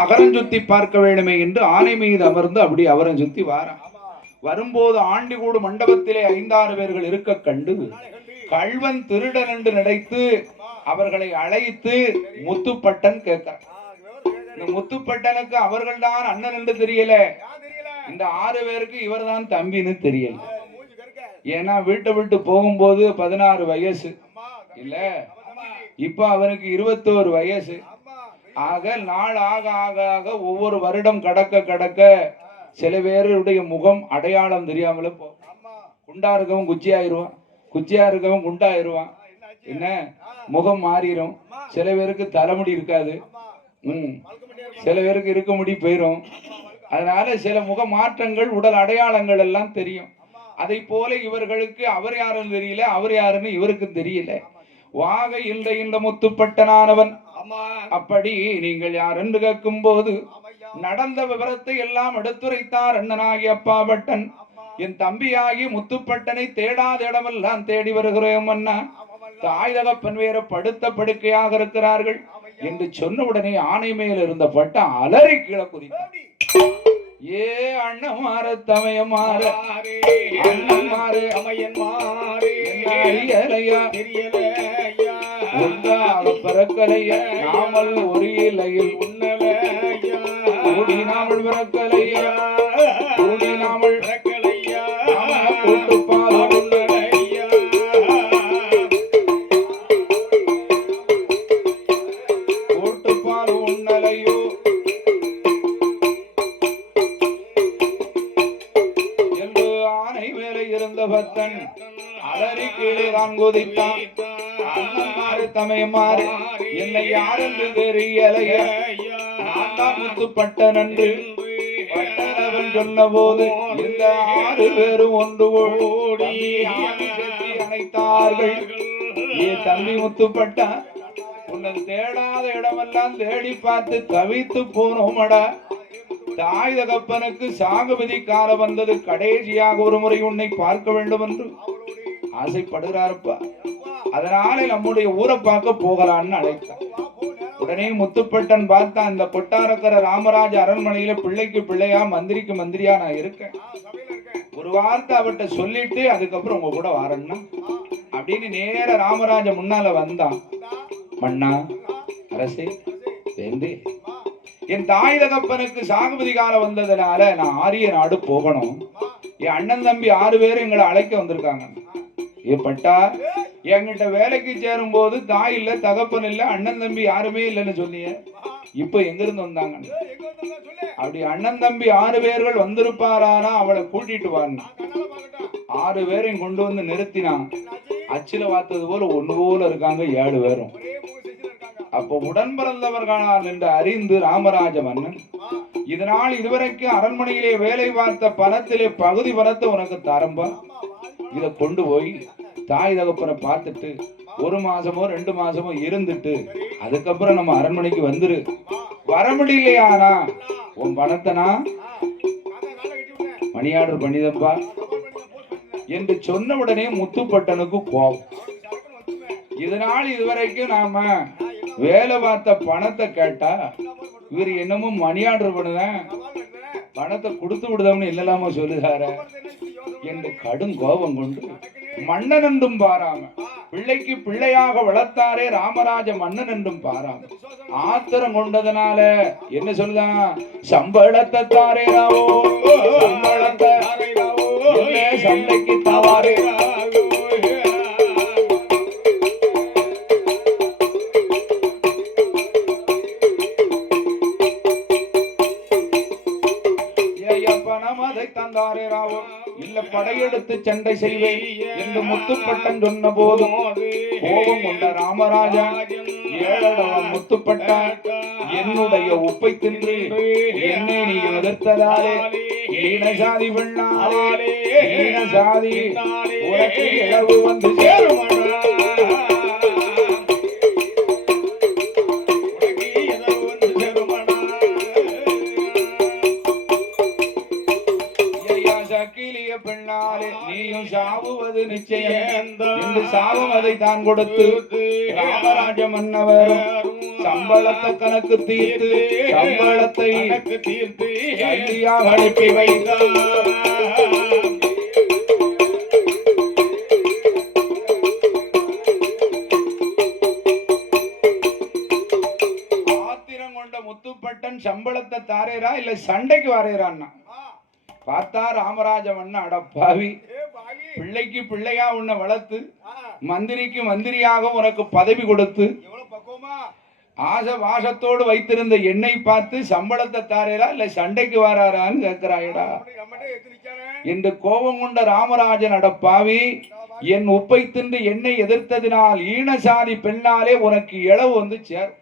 அகரம் சுத்தி பார்க்க வேண்டுமே என்று ஆனை மீது அமர்ந்து அப்படி அவரம் சுத்தி வாரான். வரும்போது ஆண்டிகூடு மண்டபத்திலே 5-6 பேர்கள் இருக்க கண்டு கள்வன் திருடன் என்று நினைத்து அவர்களை அழைத்து முத்துப்பட்டன் கேட்கிறான். இந்த முத்துப்பட்டனுக்கு அவர்கள் தான் அண்ணன் என்று தெரியல, இந்த 6 பேருக்கு இவர் தான் தம்பின்னு தெரியல. ஏன்னா வீட்டை விட்டு போகும்போது 16 வயசு இல்ல, இப்ப அவனுக்கு 21 வயசு. ஆக நாள் ஆக ஆக ஆக ஒவ்வொரு வருடம் கடக்க கடக்க சில பேருடைய முகம் அடையாளம் தெரியாமல போ. குண்டா இருக்கவன் குச்சியாயிருவான், குச்சியா இருக்கவன் குண்டாயிருவான், என்ன முகம் மாறிடும். சில பேருக்கு தலைமுடி இருக்காது, சில பேருக்கு இருக்க முடி போயிரும். அதனால சில முக மாற்றங்கள் உடல் அடையாளங்கள் எல்லாம் தெரியும். அதை போல இவர்களுக்கு அவர் யாருன்னு தெரியல, அவர் யாருன்னு இவருக்கு தெரியல. வாக இந்த முத்துப்பட்டனானவன் அப்படி நீங்கள் யார் என்று கேட்கும் போது நடந்த விவரத்தை எல்லாம் எடுத்துரைத்தார் அண்ணனாகி அப்பாபட்டன். என் தம்பியாகி முத்துப்பட்டனை தேடாத இடமெல்லாம் தேடி வருகிறோம் அண்ணா, தாய் தகப்பன் வேற படுத்த படுக்கையாக இருக்கிறார்கள் என்று சொன்ன உடனே ஆனை மேல் இருந்த பட்ட அலறி கீழே குதித்தார். ஏ அண்ணன் மாற தமையம் மாற அண்ணன் மாறு அமையன் மாறு அறியலையா ஒன்றாக பிறக்கலையா நாமல் ஒரு இலையில் உன்னலையா கூடி நாமல் பிறக்கலையா கூடி நாமல் பிறக்கலையா கூட்டு பால் உன்னலையா கூட்டு பால் உன்னலையோ என்று ஆனை மேலே இருந்த பக்தன் அலறி கீழே தான் குதித்தான். தமையமாறு என்னை யார் என்று தெரியலைய, நான் தான் முத்துப்பட்டன் என்று பட்டனவன் சொன்ன போது இந்த 6 பேரும் ஒன்று கூடி அணைத்தார்கள். ஏ தம்பி முத்துப்பட்டா, உன்னை தேடாத இடமெல்லாம் தேடி பார்த்து தவித்து போனோமடா. தாய் தகப்பனுக்கு சாகுபதி காலம் வந்தது, கடைசியாக ஒரு முறை உன்னை பார்க்க வேண்டும் என்று ஆசைப்படுகிறாருப்பா. அதனால நம்முடைய ஊரை பார்க்க போகலான்னு அழைத்தான். உடனே முத்துப்பட்டன் பார்த்தா, இந்த கொட்டாரக்கர ராமராஜ அரண்மனையில பிள்ளைக்கு பிள்ளையா மந்திரிக்கு மந்திரியா நான் இருக்கேன், ஒரு வார்த்தை அவர்கிட்ட சொல்லிட்டு அதுக்கப்புறம் உங்க கூட வரேன்னா அப்படின்னு நேர ராமராஜ முன்னால வந்தான். மன்னா அரசே வேந்தே, என் தாய் தகப்பனுக்கு சாகுபதி காலம் வந்ததுனால நான் ஆரிய நாடு போகணும். என் அண்ணன் தம்பி 6 பேரும் எங்களை அழைக்க வந்திருக்காங்க. ஏ பட்டா, என்கிட்ட வேலைக்கு சேரும் போது தாய் இல்ல தகப்பன் இல்ல அண்ணன் தம்பி யாருமே இல்லைன்னு சொன்னீங்க, இப்ப எங்க இருந்து வந்தாங்க? அப்படி அண்ணன் தம்பி 6 பேர்கள் வந்திருப்பாரானா அவளை கூட்டிட்டு வாங்க. 6 பேரையும் கொண்டு வந்து நிறுத்தினான். அச்சில பார்த்தது போல ஒண்ணு போல இருக்காங்க 7 பேரும். அப்போ உடன் பிறந்தவர்களால் என்று அறிந்து ராமராஜ மன்னன், இதனால் இதுவரைக்கும் அரண்மனையிலே வேலை பார்த்த பணத்திலே பகுதி பணத்தை உனக்கு தரம்பா, இதை கொண்டு போய் தாய் தகப்பனை பார்த்துட்டு 1 மாசமோ 2 மாசமோ இருந்துட்டு அதுக்கப்புறம் நம்ம அரண்மனைக்கு வந்துரு. வர முடியலையானா உன் பணத்தனா மணி ஆர்டர் பண்ணிதப்பா என்று சொன்ன உடனே முத்துப்பட்டனுக்கு கோபம். இதனால் இதுவரைக்கும் நாம வேலை பார்த்த பணத்தை கேட்டா இவர் என்னமோ மணி ஆர்டர் பண்ணுவேன், பணத்தை கொடுத்து விடுதோம்னு இல்லலாமோ சொல்லுகார என்று கடும் கோபம் கொண்டு மன்னன் என்றும் பாராம பிள்ளைக்கு பிள்ளையாக வளர்த்தாரே ராமராஜ மன்னன் என்றும் பாராம ஆத்திரம் கொண்டதனால என்ன சொல்லுதான், சம்பளத்தை தாரேராவோ சம்பளத்தை சண்டைக்கு தாவாரே இல்ல படையெடுத்து சண்டை செய்வேன் என்று முத்துப்பட்டன் சொன்ன போதும் கோபம் கொண்ட ராமராஜா, ஏழடவன் முத்துப்பட்டான், என்னுடைய உப்பை தின்று என்னை நீ எதிர்த்ததாலே ஈனசாதி பெண்ணாலே ஈனசாதி உனக்கு இழவு வந்து சேரும். பெண்ணாலே நீயும் சாவுவது நிச்சயம் என்று சாபம் அதை தான் கொடுத்து ராமராஜ மன்னவர் சம்பளத்தை கணக்கு தீர்த்து சம்பளத்தை தீர்த்து அனுப்பி வைத்தார். முத்துப்பட்டன் சம்பளத்தை தாரேரா இல்ல சண்டைக்கு வாரேரான்னா பார்த்தா ராமராஜ மன்ன அடப்பாவி, பிள்ளைக்கு பிள்ளையா உன்னை வளர்த்து மந்திரிக்கு மந்திரியாக உனக்கு பதவி கொடுத்து ஆசை வாசத்தோடு வைத்திருந்த என்னை பார்த்து சம்பளத்தை தாரேரா இல்ல சண்டைக்கு வாராரான்னு கேட்கிறாயடா என்று கோபம் கொண்ட ராமராஜன் அடப்பாவி, என் உப்பை தின்று என்னை எதிர்த்ததினால் ஈனசாதி பெண்ணாலே உனக்கு இளவு வந்து சேர்,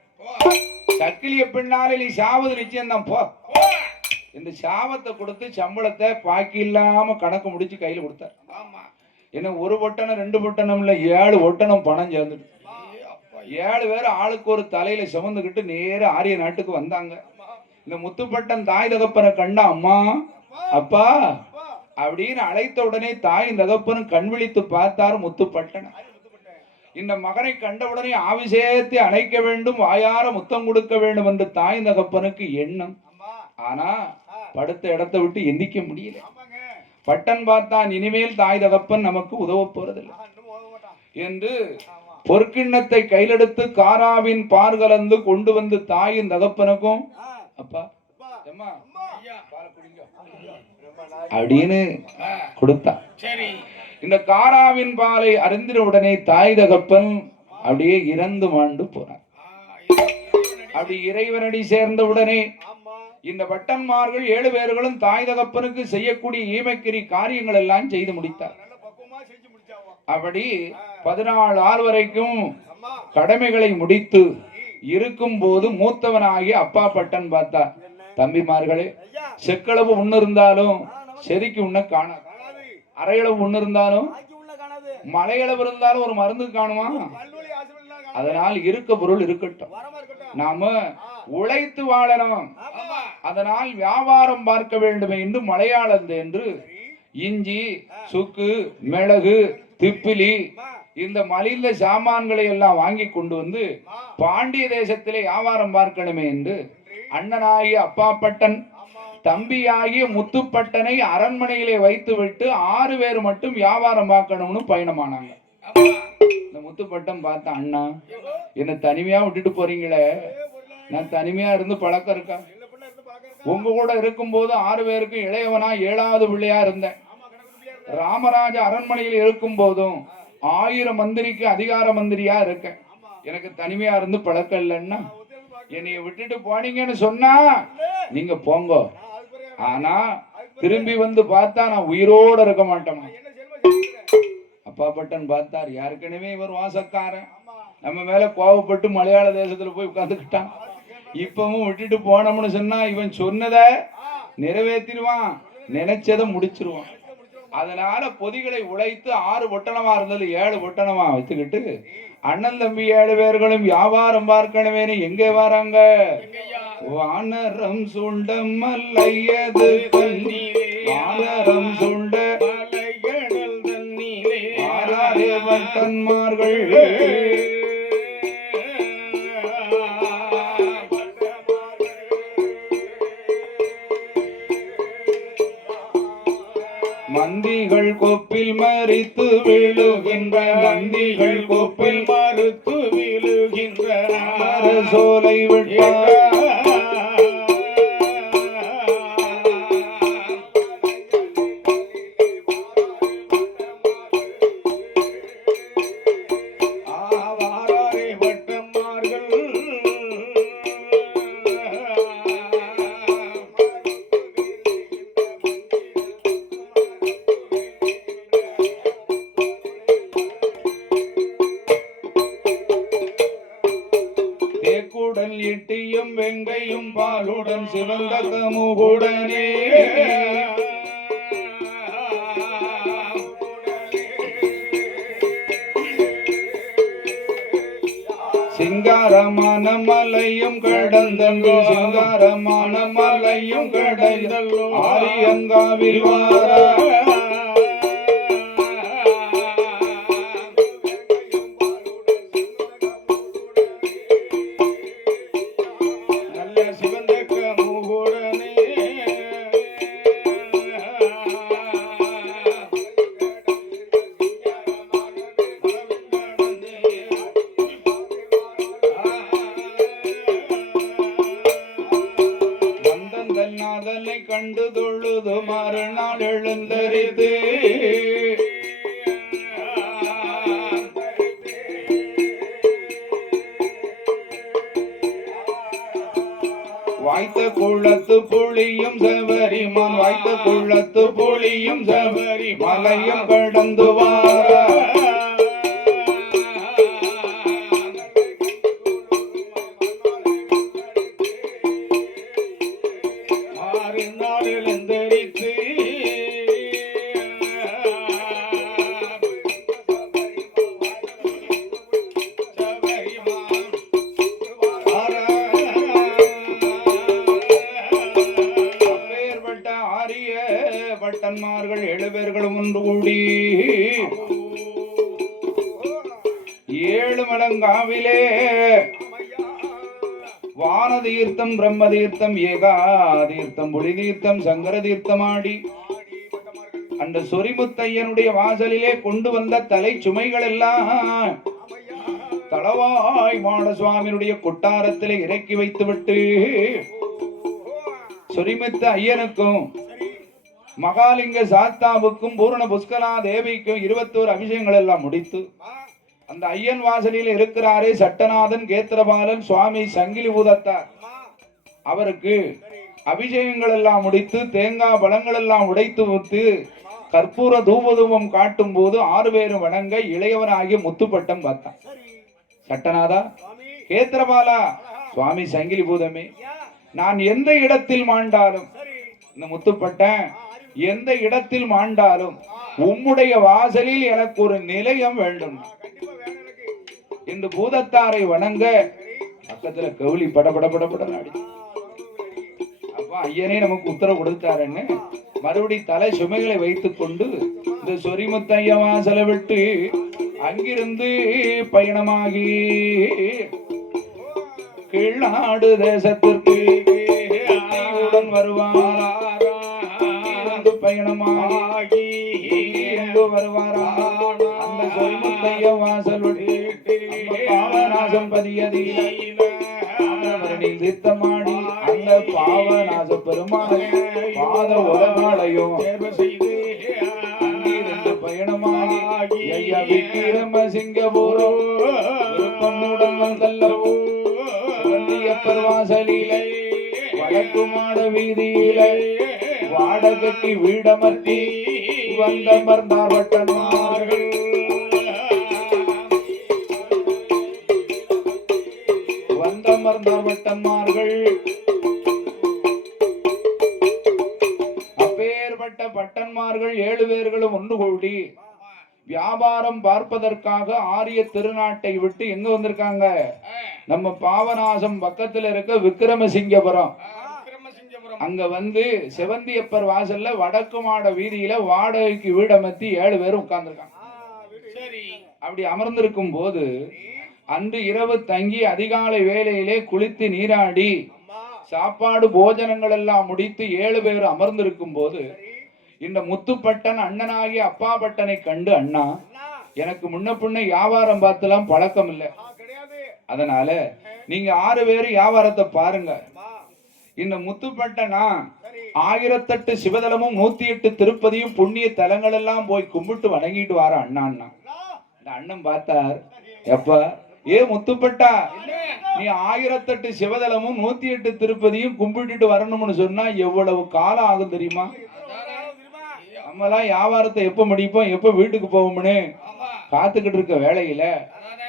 சக்கிலிய பெண்ணாலே நீ சாவது நிச்சயம் தான் போ. இந்த சாபத்தை கொடுத்து சம்பளத்தை பாக்கி இல்லாம கணக்கு முடிச்சு கையில் கொடுத்தார். என்ன ஒரு பொட்டணம் 2 பொட்டணம் இல்ல 7 பொட்டணம் பணம் சேர்ந்துட்டு 7 பேர் ஆளுக்கு ஒரு தலையில சுமந்துக்கிட்டு நேர ஆரிய நாட்டுக்கு வந்தாங்க. இந்த முத்துப்பட்டன் தாய் தகப்பனை கண்டா அம்மா அப்பா அப்படின்னு அழைத்த உடனே தாய் தகப்பனும் கண் விழித்து பார்த்தார் முத்துப்பட்டன். இந்த மகனை கண்டவுடனே ஆவிசேர்த்து அணைக்க வேண்டும், வாயார முத்தம் கொடுக்க வேண்டும் என்று தாய் தகப்பனுக்கு எண்ணம். ஆனா படுத்த இடத்தை விட்டு எந்திக்க முடியல. பட்டன் பார்த்தான், இனிமேல் தாய் தகப்பன் நமக்கு உதவ போறதில்லை என்று பொற்கிண்ணத்தை கையிலெடுத்து காராவின் பார் கலந்து கொண்டு வந்து தாயின் தகப்பனுக்கும் அப்பா அப்படின்னு கொடுத்தா. இந்த காராவின் பாலை அருந்தின உடனே தாய் தகப்பன் அப்படியே இறந்து மாண்டு போனார். அப்படி இறைவனடி சேர்ந்த உடனே இந்த பட்டன்மார்கள் 7 பேர்களும் தாய் தகப்பனுக்கு செய்யக்கூடிய ஈமைக்கிரி காரியங்கள் எல்லாம் செய்து முடித்தார். அப்படி 14 ஆள் வரைக்கும் கடமைகளை முடித்து இருக்கும் போது மூத்தவனாகி அப்பா பட்டன் பார்த்தார், தம்பிமார்களே செக்களவு உண்ணு இருந்தாலும் செதுக்கி உண்ண காணாது, அரையளவு ஒண்ணு இருந்தாலும் மலையளவு இருந்தாலும் ஒரு மருந்து காணுமா, அதனால் இருக்க பொருள் இருக்கட்டும், நாம உழைத்து வாழணும், அதனால் வியாபாரம் பார்க்க வேண்டும் என்று மலையாளந்து என்று இஞ்சி சுக்கு மிளகு திப்பிலி இந்த மலிந்த சாமான்களை எல்லாம் வாங்கி கொண்டு வந்து பாண்டிய தேசத்திலே வியாபாரம் பார்க்கணுமே என்று அண்ணனாகிய அப்பா பட்டன் தம்பியாகிய முத்துப்பட்டனை அரண்மனையிலே வைத்து விட்டு 6 பேர் மட்டும் வியாபாரம் பார்க்கணும்னு பயணமானாங்க. இந்த முத்துப்பட்டன் பார்த்த, அண்ணா என்ன தனிமையா விட்டுட்டு போறீங்களே, நான் தனிமையா இருந்து பழக்கம் இருக்கா, உங்க கூட இருக்கும் போது 6 பேருக்கும் இளையவனா 7வது பிள்ளையா இருந்தேன், ராமராஜ அரண்மனையில் இருக்கும் போதும் 1000 மந்திரிக்கு அதிகார மந்திரியா இருக்கேன், எனக்கு தனிமையா இருந்து பழக்கம் இல்லைன்னா என்னைய விட்டுட்டு போனீங்கன்னு சொன்னா நீங்க போங்க, ஆனா திரும்பி வந்து பார்த்தா நான் உயிரோட இருக்க மாட்டேன். அப்பா பட்டன் பார்த்தார், யாருக்கெனவே இவர் வாசக்காரன், நம்ம மேல கோபப்பட்டு மலையாள தேசத்துல போய் உட்கார்ந்துக்கிட்டான், இப்பவும் விட்டுட்டு போனோம்னு சொன்னா இவன் சொன்னதை நிறைவேற்றிடுவான், நினைச்சதை முடிச்சிருவான். அதனால பொதிகளை உழைத்து 6 பொட்டணமா இருந்தது 7 பொட்டணமா வச்சுக்கிட்டு அண்ணன் தம்பி 7 பேர்களும் வியாபாரம் பார்க்கணுமே எங்கே வராங்க, வானரம் சுண்ட மல்லையது தண்ணீரே, வானரம் சுண்ட மலையடல் தண்ணீரே, ஆறாரே பட்டன்மார்கள் மந்திகள் கொப்பில் மறித்து விழுகின்ற, மந்திகள் கொப்பில் மறுத்து விழுகின்ற சோலை விட்டார். இட்டியும் வெங்கையும் பாலுடன் சிவந்த கமுகுடனே சிங்காரமான மலையும் கடந்தல்லோ, சிங்காரமான மலையும் கடந்தல்லோ, ஆரியங்காவில் வார அதனை கண்டு தொழுது மறுநாள் எழுந்தரித்து வாய்த்த குள்ளத்து புளியும் சபரிமான் வாய்த்த குள்ளத்து புளியும் சபரி மலையும் கடந்து வார பட்டன்மார்கள் 7 பேர்களும் ஒன்று கூடி 7 மலங்காவிலே வானதீர்த்தம் பிரம்மதீர்த்தம் ஏகாதீர்த்தம் புலிதீர்த்தம் சங்கர தீர்த்தமாடி அந்த சொரிமுத்தையனுடைய வாசலிலே கொண்டு வந்த தலை சுமைகள் எல்லாம் தளவாய் மாட சுவாமியினுடைய கொட்டாரத்திலே இறக்கி வைத்துவிட்டு சொரிமுத்த ஐயனுக்கும் மகாலிங்க சாத்தாவுக்கும் பூரண புஷ்கலா தேவிக்கும் 21 அபிஷேகங்கள் எல்லாம் முடித்து அந்த ஐயன் வாசலில் இருக்கிறாரே சட்டநாதன் கேத்திரபாலன் சுவாமி சங்கிலி பூதத்தார் அவருக்கு அபிஷேகங்கள் எல்லாம் முடித்து தேங்காய் பழங்கள் எல்லாம் உடைத்து வைத்து கற்பூர தூபதூபம் காட்டும் போது 6 பேரும் வணங்க இளையவனாகிய முத்துப்பட்டம் பார்த்தான். சட்டநாதா கேத்திரபாலா சுவாமி சங்கிலி பூதமே, நான் எந்த இடத்தில் மாண்டாலும் இந்த முத்துப்பட்டன் எந்த இடத்தில் மாண்டாலும் உம்முடைய வாசலில் எனக்கு ஒரு நிலையம் வேண்டும் இந்த பூதத்தாரை வணங்க பக்கத்துல கவுளி படபடபடபட நாடி அப்ப ஐயனே நமக்கு உத்தரவு கொடுத்தாருன்னு மறுபடி தலை சுமைகளை வைத்துக் கொண்டு இந்த சொரிமுத்தைய வாசலை விட்டு அங்கிருந்து பயணமாகி கீழ்நாடு தேசத்திற்கு வருவாரா பயணமாகி வருவாரா அந்த சொரிமுத்தைய வாசல் விட்டு பாவநாசம் பதியதில் சித்தமாடி அந்த பாவநாச பெருமாள் பாத உலகாலையும் பயணமாகி ஐயா விக்கிரம சிங்கபூரோ விருப்பமுடன் வந்தல்லவோ வந்தியப்பர் வாசலிலே வடக்கு மாட வீதியிலே வாடகைக்கு வீடமர்த்தி வந்தமர்ந்தார் வட்டன்மார்கள் வட்டன்மார்கள் அப்பேற்பட்ட பட்டன்மார்கள் 7 பேர்களும் ஒன்று கூடி வியாபாரம் பார்ப்பதற்காக ஆரிய திருநாட்டை விட்டு எங்க வந்திருக்காங்க? நம்ம பாவநாசம் பக்கத்துல இருக்க விக்கிரமசிங்கபுரம் அங்க வந்து செவந்தியப்பர் வாசல்ல வடக்கு மாட வீதியில வாடகைக்கு வீடமர்த்தி 7 பேரும் உட்கார்ந்துருக்காங்க. அப்படி அமர்ந்திருக்கும் போது அன்று இரவு தங்கி அதிகாலை வேளையிலே குளித்து நீராடி சாப்பாடு போஜனங்கள் எல்லாம் முடித்து 7 பேர் அமர்ந்திருக்கும் போது இந்த முத்துப்பட்டன் அண்ணனாகிய அப்பா பட்டனை கண்டு, அண்ணா எனக்கு முன்ன பின்ன வியாபாரம் பார்த்துலாம் பழக்கம் இல்லை, அதனால நீங்க 6 பேரும் வியாபாரத்தை பாருங்க. இந்த முத்துப்பட்டனா 1008 சிவதலமும் 108 திருப்பதியும் புண்ணிய தலங்கள் எல்லாம் போய் கும்பிட்டு வணங்கிட்டு வார அண்ணா. இந்த அண்ணன் பார்த்தார், எப்ப ஏ முத்துப்பட்டா, நீ 1008 சிவதலமும் 108 திருப்பதியும் கும்பிட்டுட்டு வரணும்னு சொன்னா எவ்வளவு காலம் ஆகும் தெரியுமா? நம்மளாம் வியாபாரத்தை எப்ப முடிப்போம், எப்ப வீட்டுக்கு போவோம்னு காத்துக்கிட்டு இருக்க வேலையில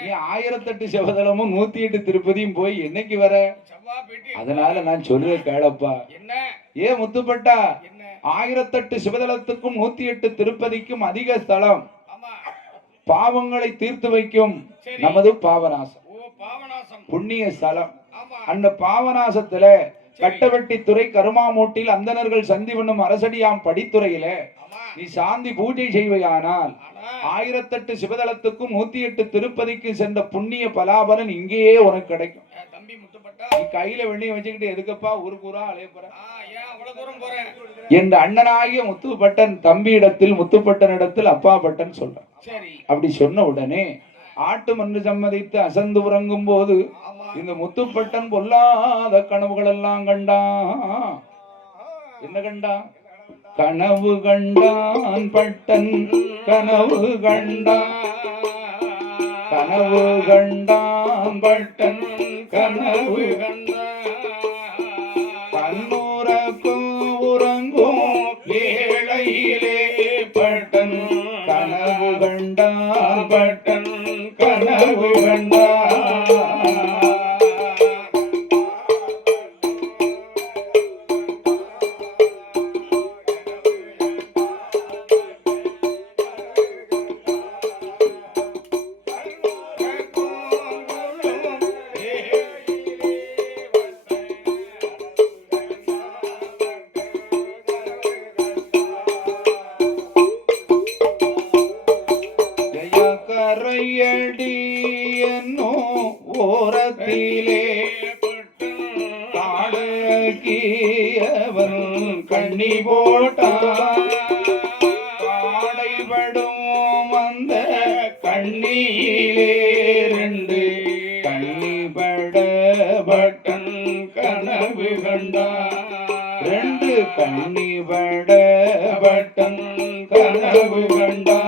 நீ 1008 சிவதலமும் 108 திருப்பதியும் போய் என்னைக்கு வர? அதனால நான் சொல்லுற கேளப்பா, ஏ முத்துப்பட்டா, 1008 சிவதலத்துக்கும் 108 திருப்பதிக்கும் அதிக ஸ்தலம் பாவங்களை தீர்த்து வைக்கும் நமது பாவநாசம், புண்ணிய ஸ்தலம். அந்த பாவநாசத்துல கட்டவெட்டி துறை கருமாமூட்டில் அந்தணர்கள் சந்தி பண்ணும் அரசடியாம் படித்துறையில நீ சாந்தி பூஜை செய்வையானால் 1008 சிவதலத்துக்கும் 108 திருப்பதிக்கு சென்ற புண்ணிய பலாபலன் இங்கேயே உனக்கு கிடைக்கும். நீ கையில வெள்ளியை வச்சுக்கிட்டு எதுக்கப்பா ஊருக்கூறா அலையப்பற என்ற அண்ணனாகிய முத்துப்பட்டன் தம்பி இடத்தில் முத்துப்பட்டன் இடத்தில் அப்பா பட்டன் சொல்ற. அப்படி சொன்ன உடனே ஆட்டு மன்று சம்மதித்து அசந்து உறங்கும் போது இந்த முத்துப்பட்டன் பொல்லாத கனவுகள் எல்லாம் கண்டான். என்ன கண்டான்? கனவு கண்டான் பட்டன், கனவு கண்டான், கனவு கண்டான் பட்டன், கனவு கண்ணுறக்கும் உறங்கும் வேளையிலே பட்டன், கனவு கண்டான் பட்டன், கனவு கண்டான். கரையடி என்னோ ஓரத்திலே காடக்கியவன் கண்ணி போட்டான், காடைபடும் அந்த கண்ணியிலே ரெண்டு கண்ணிபட பட்டன் கனவு கண்டான், ரெண்டு கண்ணிபட பட்டன் கனவு கண்டான்.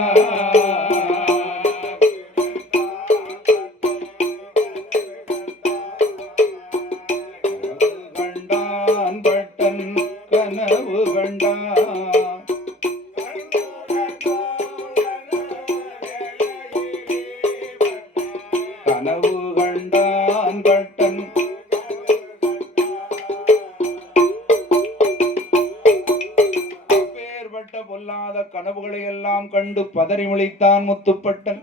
கனவு கண்டான் பட்டன், அப்பேற்பட்ட பொல்லாத கனவுகளை எல்லாம் கண்டு பதறி முழித்தான் முத்துப்பட்டன்.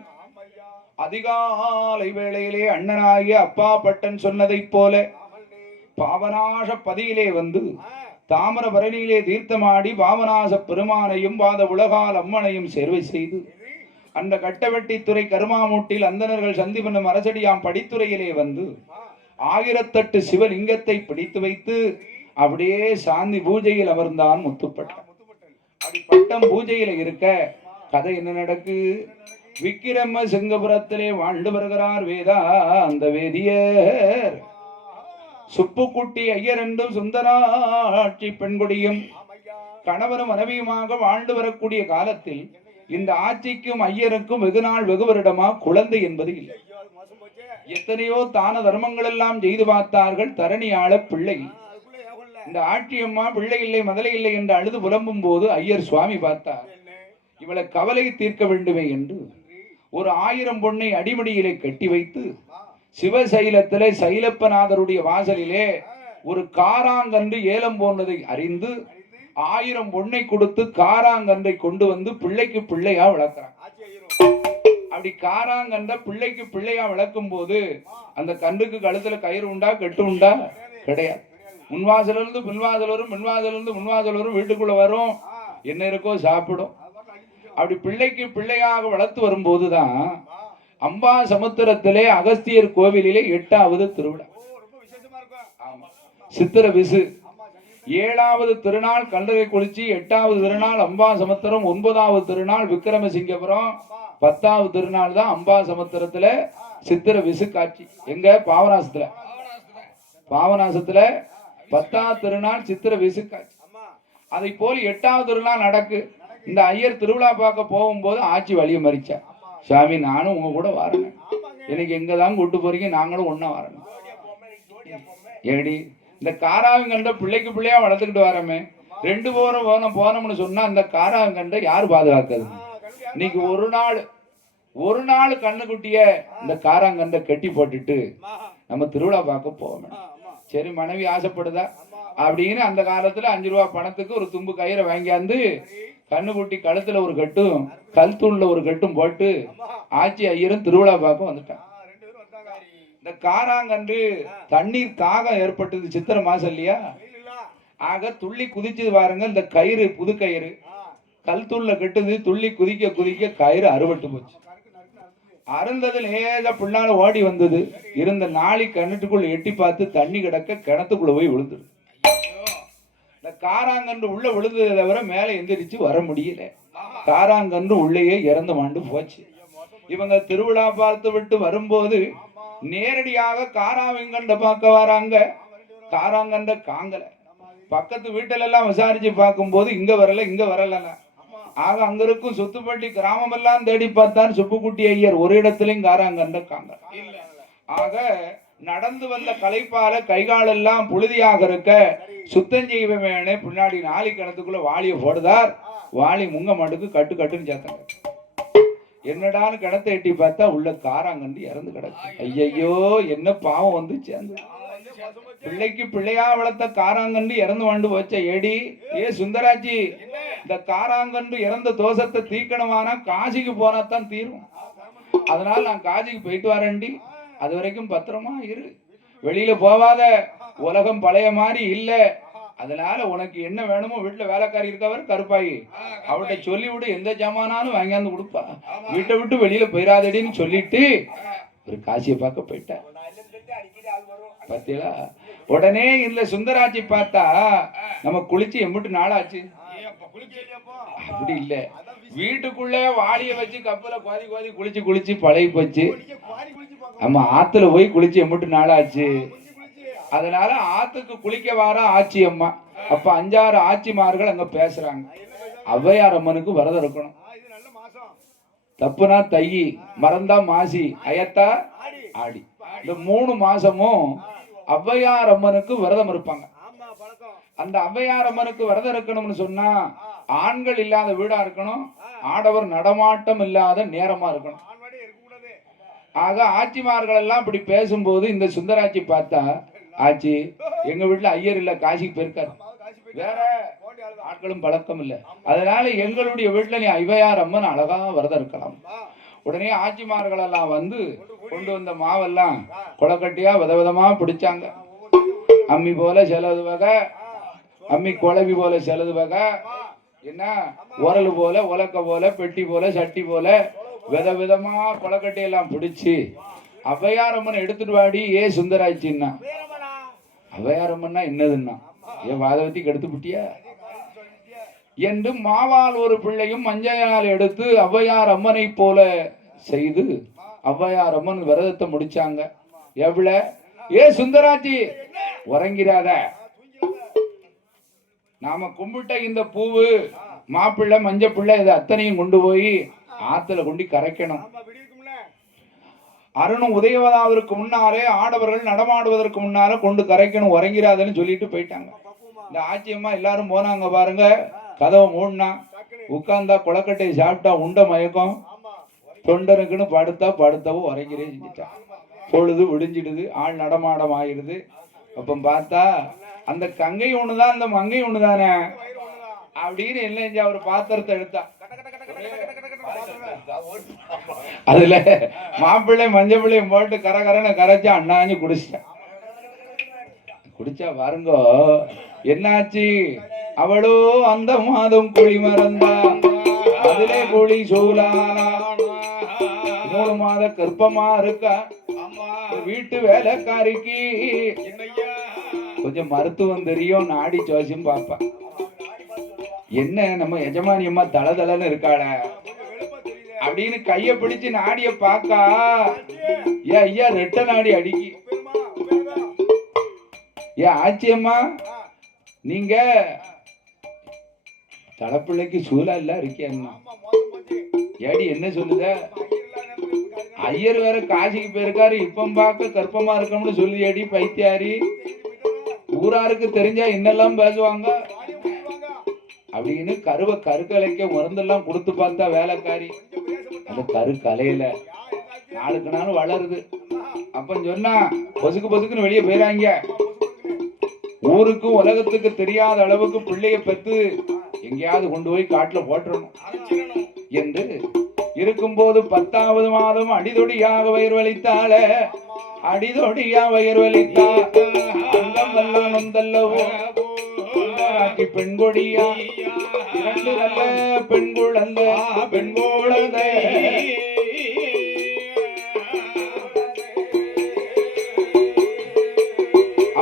அதிகாலை வேளையிலே அண்ணனாகிய அப்பா பட்டன் சொன்னதைப் போல பாவநாச பதியிலே வந்து தாமிரபரணியிலே தீர்த்தமாடி பாவநாச பெருமானையும் பாத உலகால் அம்மனையும் சேர்வை செய்து அந்த கட்டவெட்டித்துறை கருமாமூட்டில் அந்தணர்கள் சந்தி பண்ணும் அரசடியாம் படித்துறையிலே வந்து 1008 சிவலிங்கத்தை பிடித்து வைத்து அப்படியே சாந்தி பூஜையில் அமர்ந்தான் முத்துப்பட்டன். அப்படி பட்டம் பூஜையில இருக்க கதை என்ன நடக்கு? விக்கிரம சிங்கபுரத்திலே வாழ்ந்து வருகிறார் வேதா அந்த வேதியர். சுப்புக்குட்டி ஐயர் என்றும் சுந்தராட்சி பெண்குடியும் கணவனும் மனைவியுமாக வாழ்ந்து வரக்கூடிய காலத்தில் இந்த ஆட்சிக்கும் ஐயருக்கும் வெகு நாள் வெகு வருடமா குழந்தை என்பது இல்லை. எத்தனையோ தான தர்மங்கள் எல்லாம் செய்து பார்த்தார்கள், தரணியாள பிள்ளை. இந்த ஆட்சியம்மா பிள்ளை இல்லை மதலை இல்லை என்று அழுது புலம்பும் போது ஐயர் சுவாமி பார்த்தார், இவளை கவலை தீர்க்க வேண்டுமே என்று ஒரு 1000 பொன்னை அடிமடியிலே கட்டி வைத்து சிவசைலத்திலே சைலப்பநாதருடைய வாசலிலே ஒரு காராங்கன்று ஏலம் போனதை அறிந்து 1000 பொன்னை கொடுத்து காராங்கன்றை கொண்டு வந்து பிள்ளைக்கு பிள்ளையா வளர்க்கிறான். அப்படி காராங்கன்ற பிள்ளைக்கு பிள்ளையா வளர்க்கும் போது அந்த கன்றுக்கு கழுத்துல கயிறு உண்டா கட்டு உண்டா? கிடையாது. முன்வாசல இருந்து பின்வாசல் வரும், பின்வாசல இருந்து முன்வாசல் வரும், வீட்டுக்குள்ள வரும், என்ன இருக்கோ சாப்பிடும். அப்படி பிள்ளைக்கு பிள்ளையாக வளர்த்து வரும்போதுதான் அம்பா சமுத்திரத்திலே அகஸ்தியர் கோவிலிலே 8வது திருவிழா. சித்திர விசு 7வது திருநாள் கல்லறை குளிச்சி, 8வது திருநாள் அம்பா சமுத்திரம், 9வது திருநாள் விக்கிரமசிங்கபுரம், 10வது திருநாள் தான் அம்பா சமுத்திரத்துல சித்திர விசு காட்சி. எங்க? பாவநாசத்துல. பாவநாசத்துல 10வது திருநாள் சித்திர விசு காட்சி. அதை போல் 8வது திருநாள் நடக்கு. இந்த ஐயர் திருவிழா பார்க்க போகும்போது ஆட்சி வழிய மறிச்சா, சாமி நானும் உங்க கூட வரணும், எனக்கு எங்கதான் கூட்டு போறீங்க, நாங்களும் ஒன்னா வரணும். ஏடி இந்த காராவங்கண்ட பிள்ளைக்கு பிள்ளையா வளர்த்துக்கிட்டு வரமே, 2 போனோம்னு சொன்னா அந்த காராவங்கண்ட யாரு பாதுகாக்கிறது? இன்னைக்கு ஒரு நாள் கண்ணுக்குட்டிய இந்த காராங்கண்ட கட்டி போட்டுட்டு நம்ம திருவிழா பார்க்க போவோம். சரி, மனைவி ஆசைப்படுதா அப்படின்னு அந்த காலத்துல 5 ரூபா பணத்துக்கு ஒரு தும்பு கயிறை வாங்கியாந்து கண்ணுக்குட்டி கழுத்துல ஒரு கட்டும் கல்தூள்ல ஒரு கட்டும் போட்டு ஆட்சி ஐயரும் திருவிழா பார்க்க வந்துட்டான். இந்த காராங்கன்று தண்ணீர் தாகம் ஏற்பட்டது, சித்திரை மாசம் இல்லையா? ஆக துள்ளி குதிச்சது பாருங்க. இந்த கயிறு புது கயிறு கல்தூள்ல கட்டுது, துள்ளி குதிக்க குதிக்க கயிறு அறுபட்டு போச்சு. அருந்தது லேசா பின்னால ஓடி வந்தது. இருந்த நாளி கிணற்றுக்குள்ள எட்டி பார்த்து தண்ணி கிடக்க கிணத்துக்குள்ள போய் விழுந்துடு. இந்த காராங்கன்று உள்ள விழுந்ததை தவிர மேல எந்திரிச்சு வர முடியல. காராங்கன்று உள்ளேயே இறந்து மாண்டு போச்சு. இவங்க திருவிழா பார்த்து விட்டு வரும்போது நேரடியாக காராவங்கண்ட பார்க்க வராங்க. காராங்கண்ட காங்கல பக்கத்து வீட்டில எல்லாம் விசாரிச்சு பார்க்கும்போது இங்க வரல. ஆக அங்க இருக்கும் சொத்துப்பட்டி கிராமம் எல்லாம் தேடி பார்த்தான் சுப்புக்குட்டி ஐயர் ஒரு இடத்துலயும் காராங்கன்றுக்காங்க. ஆக நடந்து வந்த களைப்பால கைகால் எல்லாம் புழுதியாக இருக்க சுத்தம் செய்வமே பின்னாடி நாளை கிணத்துக்குள்ள வாளிய போடுதார். வாளி முங்க மாட்டுக்கு கட்டுன்னு சேர்த்தாங்க. என்னடான்னு கிணத்தை எட்டி பார்த்தா உள்ள காராங்கண்டு இறந்து கிடக்கு. ஐயையோ என்ன பாவம் வந்து சேர்ந்து. பிள்ளைக்கு பிள்ளையா வளர்த்த காராங்கண்டு இறந்து வாண்டு வச்ச ஏடி. சுந்தராஜி, இந்த காராங்கண்டு இறந்த தோஷத்தை தீக்கணுமானா காசிக்கு போனாதான் தீரும். அதனால நான் காசிக்கு போயிட்டு வரேன்டி, அது வரைக்கும் பத்திரமா இரு, வெளியில போவாத, உலகம் பழைய மாதிரி இல்ல. அதனால உனக்கு என்ன வேணுமோ வீட்டுல வேலைக்காரி இருக்கவர் கருப்பாயி அவட்ட சொல்லி விடு, எந்த ஜாமானாலும் வாங்கியாந்து கொடுப்பா, வீட்டை விட்டு வெளியில போயிடாதடின்னு சொல்லிட்டு ஒரு காசியை பார்க்க போயிட்டேன். பாத்தீங்களா? உடனே இந்த சுந்தராட்சி பார்த்தா நம்ம குளிச்சு எம்பிட்டு நாளாச்சு. அப்படி இல்ல, வீட்டுக்குள்ள வாளிய வச்சு கப்பல கோதி குளிச்சு பழகி போச்சு. நம்ம ஆத்துல போய் குளிச்சு எம்பிட்டு நாளாச்சு. அதனால ஆத்துக்கு குளிக்க வார ஆச்சி அம்மா. அப்ப 5-6 ஆச்சிமார்கள் அங்க பேசுறாங்க. ஔவையார் அம்மனுக்கு விரதம் இருக்கணும். தப்புனா தை, மறந்தா மாசி, அயத்தா ஆடி, இந்த 3 மாசமும் ஔவையார் அம்மனுக்கு விரதம் இருப்பாங்க. அந்த ஔவையார் அம்மனுக்கு விரதம் இருக்கணும்னு சொன்னா ஆண்கள் இல்லாத வீடா இருக்கணும், ஆடவர் நடமாட்டம் இல்லாத நேரமா இருக்கணும். ஆக ஆட்சிமார்கள் எல்லாம் இப்படி பேசும்போது இந்த சுந்தராட்சி பார்த்தா, ஆச்சி எங்க வீட்டுல ஐயர் இல்ல, காசிக்கு போயிருக்காரு, வேற ஆட்களும் பழக்கம் இல்ல, அதனால எங்களுடைய வீட்டுல நீ ஔவையார் அம்மன் அழகா விரதம் இருக்கலாம். உடனே ஆட்சிமார்கள் எல்லாம் வந்து கொண்டு வந்த மாவெல்லாம் கொலக்கட்டியா விதவிதமா பிடிச்சாங்க. அம்மி போல செலது வகை, அம்மி குழவி போல செலது வகை, என்ன உரல் போல, உலக்க போல, பெட்டி போல, சட்டி போல விதவிதமா கொலக்கட்டி எல்லாம் பிடிச்சு ஔவையார் அம்மன் எடுத்துட்டு வாடி. சுந்தராட்சின்னா ஔவையார் அம்மன்னா என்னதுன்னா, வாதவத்தி கெடுத்து விட்டியா என்று மாவால் ஒரு பிள்ளையும் மஞ்சையால் எடுத்து ஔவையார் அம்மனை போல செய்து ஔவையார் அம்மன் விரதத்தை முடிச்சாங்க. எவ்வளவு சுந்தராட்சி உறங்கிறாத, நாம கும்பிட்ட இந்த பூவு மாப்பிள்ளை மஞ்ச பிள்ளை இது அத்தனையும் கொண்டு போய் ஆத்துல கொண்டு கரைக்கணும். அருணும் உதயவதாவதற்கு முன்னாலே ஆடவர்கள் நடமாடுவதற்கு முன்னால கொண்டு கரைக்கணும், உறங்கிறாதன்னு சொல்லிட்டு போயிட்டாங்க. இந்த ஆட்சியம்மா எல்லாரும் போனாங்க பாருங்க. கதவை மூடினா உட்கார்ந்தா கொலக்கட்டை சாப்பிட்டா உண்ட மயக்கம், தொண்டனுக்குன்னு படுத்தவோ உறங்கிறே செஞ்சுட்டான். பொழுது விடிஞ்சிடுது, ஆள் நடமாடம் ஆயிடுது. அப்ப பார்த்தா அந்த கங்கை ஒண்ணுதான் அந்த மங்கை ஒண்ணுதானே அப்படின்னு என்ன ஒரு பாத்திரத்தை எடுத்தா. அதுல மாப்பிள்ளை மஞ்ச பிள்ளையும் போட்டு கரகரன்னு கரைச்சா அண்ணாஞ்சு குடிச்சிட்டான். குடிச்சா பாருங்கோ என்னாச்சு, அவளோ அந்த மாதம் குழி மறந்தா, அதிலே குழி சூழானா, 3 மாத கர்ப்பமா இருக்கா. வீட்டு வேலைக்காரிக்கு கொஞ்சம் மருத்துவம் தெரியும், நாடி ஜோசியம் பாப்பா. என்ன நம்ம எஜமானி அம்மா தளதளன்னு இருக்காள அப்படின்னு கைய பிடிச்சு நாடிய பாக்கா. ஐயா ரெட்ட நாடி அடிக்கி. ஆச்சியம்மா நீங்க தலைப்பிள்ளைக்கு சூழா இல்ல இருக்கியா? ஏடி என்ன சொல்லுத? ஐயர் வேற காசிக்கு போயிருக்காரு, இப்ப பார்க்க கர்ப்பமா இருக்கணும்னு சொல்லி ஏடி பைத்தியாரி. ஊராருக்கு தெரிஞ்சா என்னெல்லாம் பேசுவாங்க அப்படின்னு கருக்கலைக்க மருந்தெல்லாம் கொடுத்து பார்த்தா வேலைக்காரி அந்த கலையில நாளுக்கு நாள் வளருது. அப்ப சொன்னா பொசுக்குன்னு வெளியே போயிறாங்க. ஊருக்கும் உலகத்துக்கு தெரியாத அளவுக்கு பிள்ளைய பெற்று எங்கேயாவது கொண்டு போய் காட்டுல போட்டுறணும் என்று இருக்கும்போது 10வது மாதம் அடிதொடியாக வயிறு வலித்தாள. அடிதொடியா வயிறு வலித்தா அங்கம் எல்லாம் நொந்தல்லவோ பெண்கொடியா 2 நல்ல பெண் குழந்தை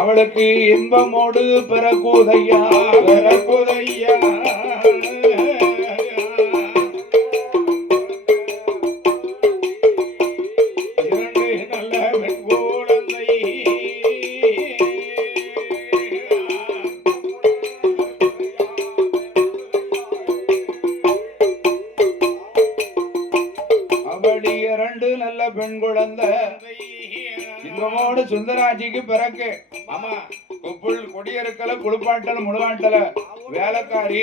அவளுக்கு இன்பமோடு பிறகுதையா அதோட சுந்தராஜிக்கு பிறகு ஆமா கொடியறுக்கல குளிப்பாட்டல முழுவாட்டல வேலைக்காரி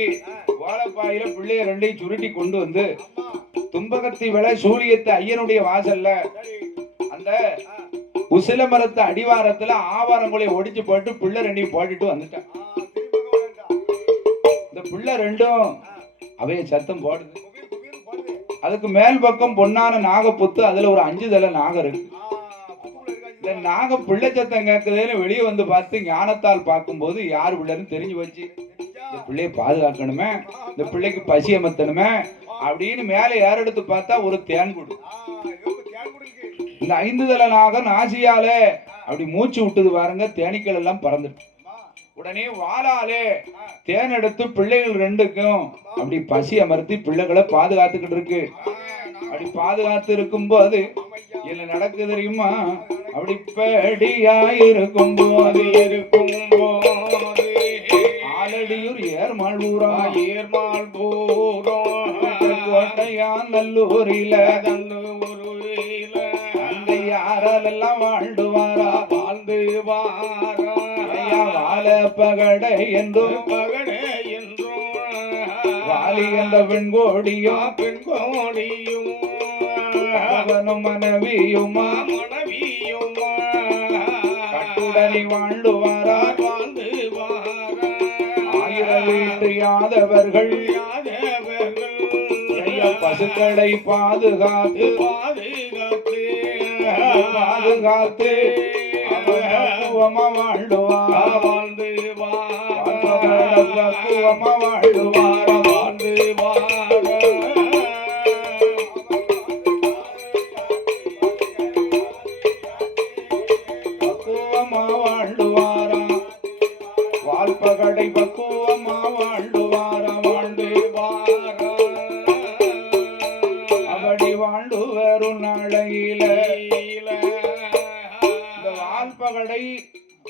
ஓலப்பாயில பிள்ளைய ரெண்டையும் சுருட்டி கொண்டு வந்து தும்பகத்தி விலை சூழியத்து ஐயனுடைய வாசல்ல அந்த உசில மரத்து அடிவாரத்துல ஆவாரங்களை ஒடிச்சு போட்டு பிள்ளை ரெண்டையும் போட்டுட்டு வந்துட்டான். இந்த பிள்ளை ரெண்டும் அவைய சத்தம் போடுது. அதுக்கு மேல் பக்கம் பொன்னான நாகப்புத்து, அதுல ஒரு 5 தலை நாகம் இருக்கு. இந்த நாகம் பிள்ளை சத்தம் கேட்குதுன்னு வெளியே வந்து பார்த்து ஞானத்தால் பார்க்கும்போது யார் பிள்ளைன்னு தெரிஞ்சு வச்சு, இந்த பிள்ளைய பாதுகாக்கணுமே, இந்த பிள்ளைக்கு பசி அமர்த்தணுமே அப்படின்னு மேலே ஏறெடுத்து பார்த்தா ஒரு தேன்குடு. இந்த 5 தலை நாகம் நாசியாலே அப்படி மூச்சு விட்டுது பாருங்க, தேனீக்கள் எல்லாம் பறந்துட்டு. உடனே வாளாலே தேன் எடுத்து பிள்ளைகள் ரெண்டுக்கும் அப்படி பசி அமர்த்தி பிள்ளைகளை பாதுகாத்துக்கிட்டு இருக்கு. அப்படி பாதுகாத்து இருக்கும்போது என்ன நடக்குது தெரியுமா? அப்படி பேடியாயிருக்கும் போது ஆலடியூர் ஏர்மாள் கோட்டையான் நல்லூரில அந்த யாரெல்லாம் வாழ்ந்துவாரா வாழ்ந்து வாரா வாழ பகடை என்றும் வாலி என்ற பெண்கோடியும் அவனும் மனைவியுமா கட்டுடனி வாழ்ந்துவாரா ஆயிரம் வீட்டு யாதவர்கள் பசுக்களை பாதுகாத்து பக்குவமா வாழ்ந்துவாரா வாழ்ந்து பக்குவமா வாழ்ந்துவாரா வாழ்ந்து பக்குவமா வாழ்ந்துவாரா வாழ்பகடை பக்குவமா வாழ்ந்துவாரா வாழ்ந்து அப்படி வாழ்ந்து வரும் நாளையில இந்த வாழ்பகடை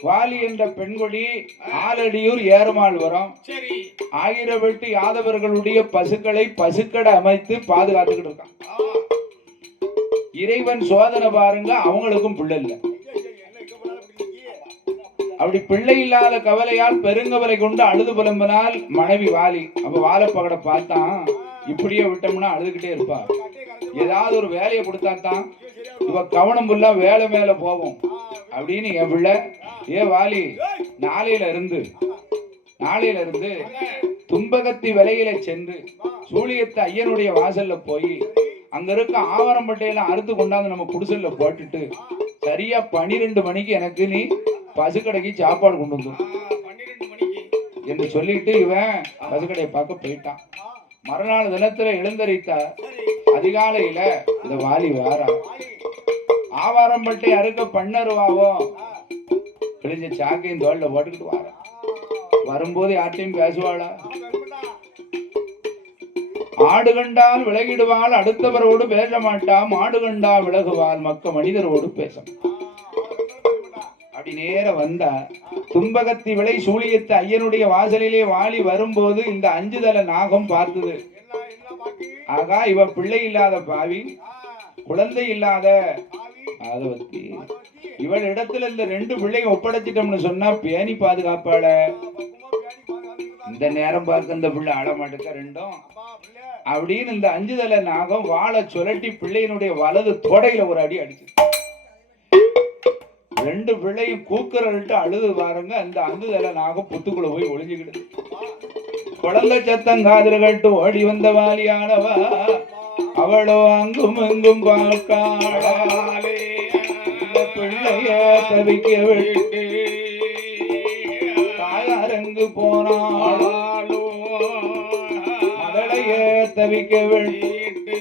வாலி என்ற பெண்கொடி ஆலடியூர் ஏறுமாள் வரும். ஆயிரம் வெட்டு யாதவர்களுடைய பசுக்களை பசுக்கடை அமைத்து பாதுகாத்துக்கிட்டு இருக்கான். இறைவன் சோதனை பாருங்க, அவங்களுக்கும் பிள்ளை இல்லை. அப்படி பிள்ளை இல்லாத கவலையால் பெருங்கவலை கொண்டு அழுது புலம்பினால் மனைவி வாலி. அப்ப வாழைப்பகடை பார்த்தான், இப்படியே விட்டோம்னா அழுதுகிட்டே இருப்பா, ஏதாவது ஒரு வேலையை கொடுத்தாத்தான் இவ கவனம் ஃபுல்லா வேலை மேல போவோம் அப்படின்னு என் பிள்ளை வாலி நாளையில இருந்து தும்பகத்தி விலையில சென்று சூழியத்து ஐயனுடைய வாசல்ல போய் அங்க இருக்க ஆவரம்பட்டையில அறுத்து கொண்டாந்து நம்ம குடிசல்ல போட்டுட்டு சரியா 12 மணிக்கு எனக்கு நீ பசுக்கடைக்கு சாப்பாடு கொண்டு வந்து என்று சொல்லிட்டு இவன் பசுக்கடையை பார்க்க போயிட்டான். மறுநாள் தினத்துல எழுந்தரித்தா அதிகாலையில இந்த வாலி வாரா. ஆவாரம்பட்டை அறுக்க பண்ணருவாவோ கிழிஞ்ச சாக்கையும் தோல்ல போட்டுக்கிட்டு வாரா. வரும்போது யார்ட்டையும் பேசுவாளா? ஆடு கண்டால் விலகிடுவாள், அடுத்தவரோடு பேச மாட்டா. மாடு கண்டா விலகுவாள், மக்க மனிதரோடு பேச. அப்படி நேர வந்தா தும்பகத்தி விலை சூழியத்து ஐயனுடைய வாசலிலே வாலி வரும்போது இந்த 5 தலை நாகம் பார்த்தது. ஆகா, இவ பிள்ளை இல்லாத பாவி, குழந்தை இல்லாத ஆதவத்தி, இவள் இடத்துல இந்த 2 பிள்ளையும் ஒப்படைச்சிட்டோம்னு சொன்னா பேணி பாதுகாப்பாள. இந்த நேரம் பார்க்க இந்த பிள்ளை ஆடமாட்டுக்க ரெண்டும் அப்படின்னு இந்த 5 தலை நாகம் வாழை சுழட்டி பிள்ளையினுடைய வலது தொடையில ஒரு அடி அடிச்சு. 2 பிள்ளையும் கூக்குறல்ட்டு அழுது பாருங்க. அந்த 5 தலை நாகம் புத்துக்குள்ள போய் ஒளிஞ்சுக்கிடு. குழந்தை சத்தம் காதுல கட்டு ஓடி வந்த வாலியானவா அவளோ அங்கும் எங்கும் பார்க்காளே. பிள்ளைய தவிக்க விட்டு தாயாரங்கு போனாளோ, மதளைய தவிக்க விட்டு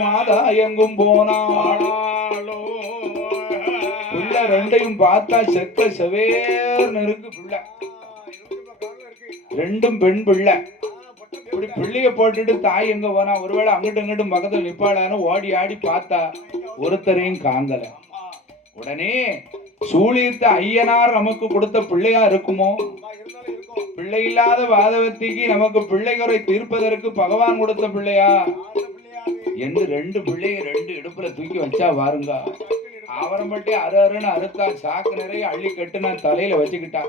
மாதா எங்கும் போனாளோ. புள்ள ரெண்டையும் பார்த்தா செக்க செவேர்னு இருக்கு. புள்ள ரெண்டும் பெண் பிள்ளை. இப்படி பிள்ளைய போட்டுட்டு தாய் எங்க போனா, ஒருவேளை அங்கிட்டும் இங்கிட்டும் பக்கத்துல நிப்பாளான்னு ஓடி ஆடி பார்த்தா ஒருத்தரையும் காங்கல. உடனே சூழியத்து ஐயனார் நமக்கு கொடுத்த பிள்ளையா இருக்குமோ? பிள்ளை இல்லாத வாதவத்திக்கு நமக்கு பிள்ளைகளை தீர்ப்பதற்கு பகவான் கொடுத்த பிள்ளையா என்று 2 பிள்ளைய 2 இடுப்புல தூக்கி வச்சா பாருங்க. அவரம் பட்டி அருன்னு அறுத்தா சாக்கு நிறைய அள்ளி கட்டுனா தலையில வச்சுக்கிட்டா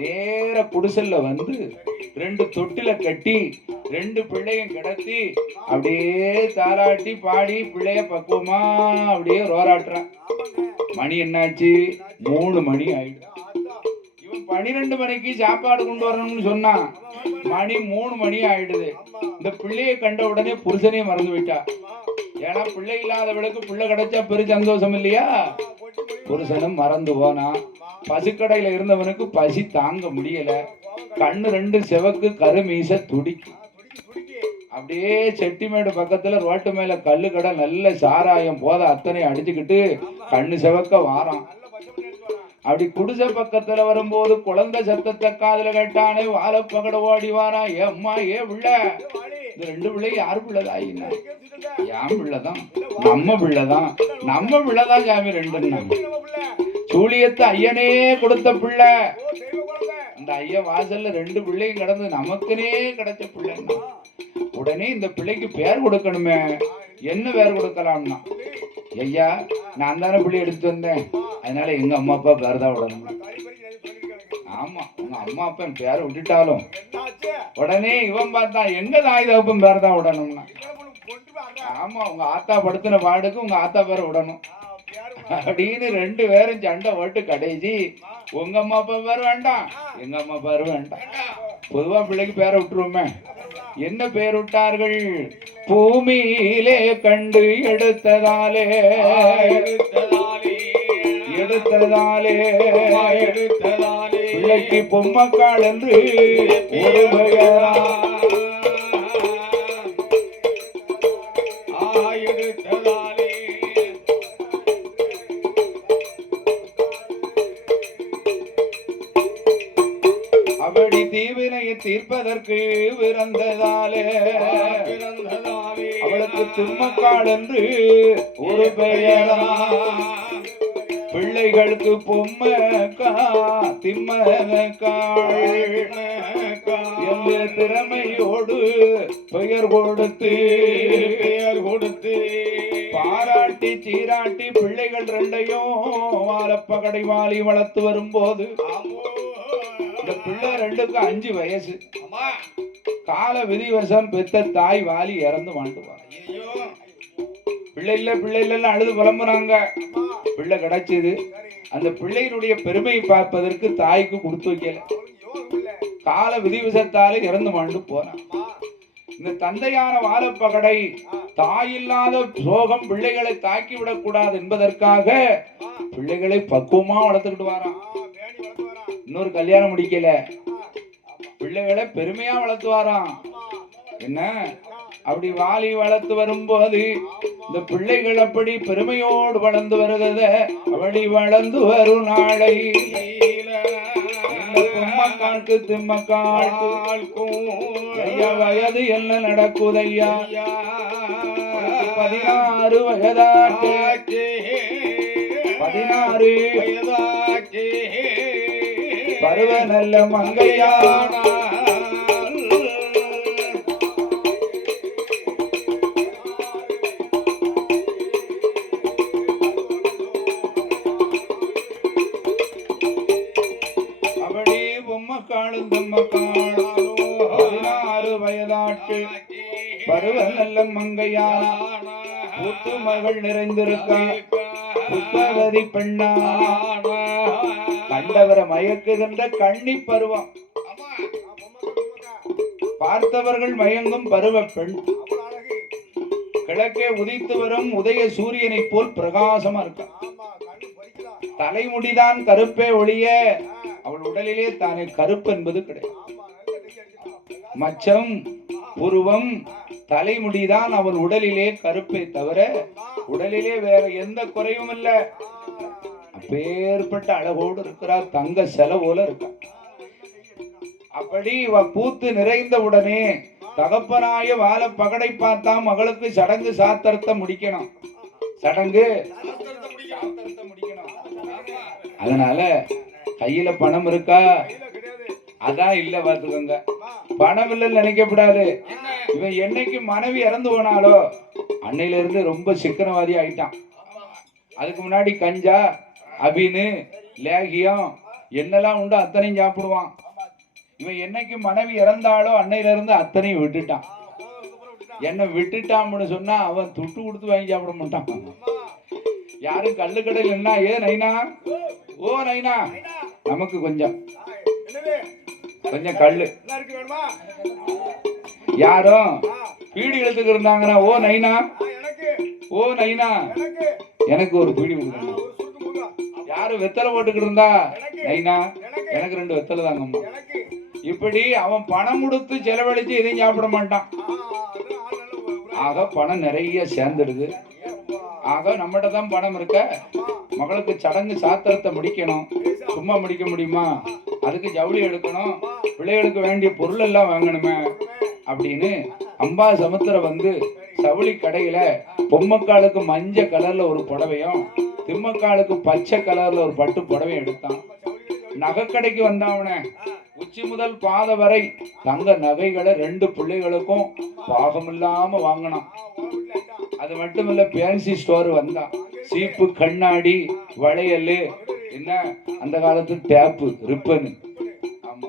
நேர குடிசல்ல வந்து 2 தொட்டில கட்டி 2 பிள்ளையும் கிடத்தி அப்படியே தாராட்டி பாடி பிள்ளைய பக்குவமா அப்படியே ரோராட்டுறான். மணி என்னாச்சு? 3 மணி ஆயிடுச்சு. இவன் 12 மணிக்கு சாப்பாடு கொண்டு வரணும்னு சொன்னான். மணி 3 மணி ஆயிடுது. இந்த பிள்ளையை கண்ட உடனே புருஷனையும் மறந்து விட்டா. ஏன்னா பிள்ளை இல்லாதவளுக்கு பிள்ளை கிடைச்சா பெரு சந்தோஷம் இல்லையா? புருஷனும் மறந்து போனா. பசுக்கடையில இருந்தவனுக்கு பசி தாங்க முடியல. கண்ணு 2 செவக்கு கருமீச துடிக்கு. அப்படியே செட்டிமேடு பக்கத்துல ரோட்டு மேல கல்லு கடை நல்ல சாராயம் போத அத்தனை அடிச்சுக்கிட்டு கண்ணு செவக்க வாரான். அப்படி குடிசை பக்கத்துல வரும்போது குழந்தை சத்தத்தை காதுல கேட்டானே வாழப்பகட ஓடி வாரா. ஏம்மா ஏ பிள்ள, இந்த 2 பிள்ளை யாரு பிள்ளைதான்? என் பிள்ளைதான், நம்ம பிள்ளைதான், நம்ம பிள்ளைதான் சாமி 2. சூழியத்தை ஐயனே கொடுத்த பிள்ளை. அந்த ஐயன் வாசல்ல 2 பிள்ளையும் கிடந்து நமக்குனே கிடைச்ச பிள்ளைன்னா உடனே இந்த பிள்ளைக்கு பேர் கொடுக்கணுமே. என்ன பேர் கொடுக்கலாம்னா, ஐயா நான் தானே பிள்ளை எடுத்து வந்தேன், அதனால எங்க அம்மா அப்பா பேர் தான் விடணும். ஆமா, உங்க அம்மா அப்பா பேரை விட்டுட்டாலும் உடனே இவன் பார்த்தா எங்க தாய் தகப்பன் பேர் தான் விடணும்னா. ஆமா, உங்க ஆத்தா படுத்தின பாடுக்கு உங்க ஆத்தா பேரை விடணும் அப்படின்னு 2 பேரும் சண்டை ஓட்டு கடைசி உங்க அம்மா அப்பா பேர் வேண்டாம், எங்க அம்மா பேரு வேண்டாம். பொதுவா பிள்ளைக்கு பேரை விட்டுருவோமே. என்ன பேர் விட்டார்கள்? பூமியிலே கண்டு எடுத்ததாலே பிள்ளைக்கு பொம்மக்கால் என்று ஒரு பெயரா. அப்படி தீவினையை தீர்ப்பதற்கு பிறந்ததாலே அவளுக்கு திம்மக்கால் என்று ஒரு பெயரா. பிள்ளைகளுக்கு பொம்மக்கா திம்மக்காள் என்ற திறமையோடு பெயர் கொடுத்து பாராட்டி சீராட்டி பிள்ளைகள் 2ஐயும் வாழப்பகடை வாலி வளர்த்து வரும்போது இந்த பிள்ளை 2க்கு 5 வயசு. கால விதிவசம் பெத்த தாய் வாலி இறந்து மாட்டுவாங்க. பிள்ளை இல்ல அழுது புலம்புறாங்க. பிள்ளை கிடைச்சது. அந்த பிள்ளையினுடைய பெருமையை பார்ப்பதற்கு தாய்க்கு கொடுத்து வைக்கல. கால விதிவசத்தாலே இறந்து மாண்டு போறான். இந்த தந்தையான வாழப்பகடை தாயில்லாத சோகம் பிள்ளைகளை தாக்கி விடக்கூடாது என்பதற்காக பிள்ளைகளை பக்குவமா வளர்த்துக்கிட்டு வாரான். இன்னொரு கல்யாணம் முடிக்கல, பிள்ளைகளை பெருமையா வளர்த்து வாரான். என்ன அப்படி வாலி வளர்த்து வரும்போது இந்த பிள்ளைகள் அப்படி பெருமையோடு வளர்ந்து வருகிறத அப்படி வளர்ந்து வரும் நாளை பொம்மக்காலுக்கு திம்மக்காலுக்கும் ஐயா வயது என்ன நடக்குதையா? 16 வயதாச்சு, 16 வயதாச்சு, பருவ நல்ல மங்கையானா. அப்படி பொம்மக்காலும் திம்மக்காலும் 16 வயதாட்டு பருவ நல்ல மங்கையானா. புத்து மகள் நிறைந்திருக்க புத்தவதி பெண்ணா. கண்டவரை மயக்குகின்ற கண்ணி பருவம். பார்த்தவர்கள் மயங்கும் பருவ பெண். கிழக்கே உதித்து வரும் உதய சூரியனை போல் பிரகாசமா இருக்க. தலைமுடிதான் கருப்பே ஒழிய அவள் உடலிலே தானே கருப்பு என்பது கிடையாது. மச்சம் புருவம் தலைமுடிதான் அவள் உடலிலே கருப்பை தவிர உடலிலே வேற எந்த குறையும் இல்லை. அப்பேற்பட்ட அழகோடு இருக்கிறார். தங்க செலவோல இருக்கா. அப்படி பூத்து நிறைந்த உடனே தகப்பனாய வாழப்பகடை பார்த்தா மகளுக்கு சடங்கு சாத்திரத்தை முடிக்கணும். சடங்கு முடிக்கணும். அதனால கையில பணம் இருக்கா? அதான் இல்ல பாத்துக்கோங்க. பணம் இல்லைன்னு நினைக்கப்படாது. இவன் என்னைக்கு மனைவி இறந்து போனாலோ அன்னையில இருந்து ரொம்ப சிக்கனவாதி ஆயிட்டான். அதுக்கு முன்னாடி கஞ்சா, அபினு, லேகியம் என்னெல்லாம் உண்டு அத்தனையும் சாப்பிடுவான். இவன் என்னைக்கு மனைவி இறந்தாலோ அன்னையில இருந்து அத்தனையும் விட்டுட்டான். என்ன விட்டுட்டான்னு சொன்னா அவன் துட்டு கொடுத்து வாங்கி சாப்பிட மாட்டான். யாரும் கல்லு கடையில் என்ன, ஏ நைனா, ஓ நைனா, நமக்கு கொஞ்சம் கொஞ்சம் கல்லு. யாரும் பீடி எடுத்துக்கு இருந்தாங்கன்னா, ஓ நைனா, ஓ நைனா, எனக்கு ஒரு பீடி கொடுக்கணும். யாரும் வெத்தலை போட்டுக்கிட்டு இருந்தா, நைனா எனக்கு 2 வெத்தலை தாங்கம்மா. இப்படி அவன் பணம் கொடுத்து செலவழிச்சு எதையும் சாப்பிட மாட்டான். ஆக பணம் நிறைய சேர்ந்துடுது. ஆக நம்மகிட்ட தான் பணம் இருக்க, மகளுக்கு சடங்கு சாத்திரத்தை முடிக்கணும். சும்மா முடிக்க முடியுமா? அதுக்கு ஜவுளி எடுக்கணும், பிள்ளைகளுக்கு வேண்டிய பொருள் எல்லாம் வாங்கணுமே அப்படின்னு அம்பா சமுத்திரம் வந்து சவுளி கடையில பொம்மக்காலுக்கு மஞ்சள் கலர்ல ஒரு புடவையும் திம்மக்காலுக்கு பச்சை கலர்ல ஒரு பட்டு புடவையும் எடுத்தான். நகைக்கடைக்கு வந்தவன உச்சி முதல் பாத வரை தங்க நகைகளை 2 பிள்ளைகளுக்கும் பாகமில்லாம வாங்கினான். அது மட்டுமில்ல, பேன்சி ஸ்டோர் வந்தான். சீப்பு, கண்ணாடி, வளையல், என்ன அந்த காலத்து டேப்பு, ரிப்பனு, ஆமா,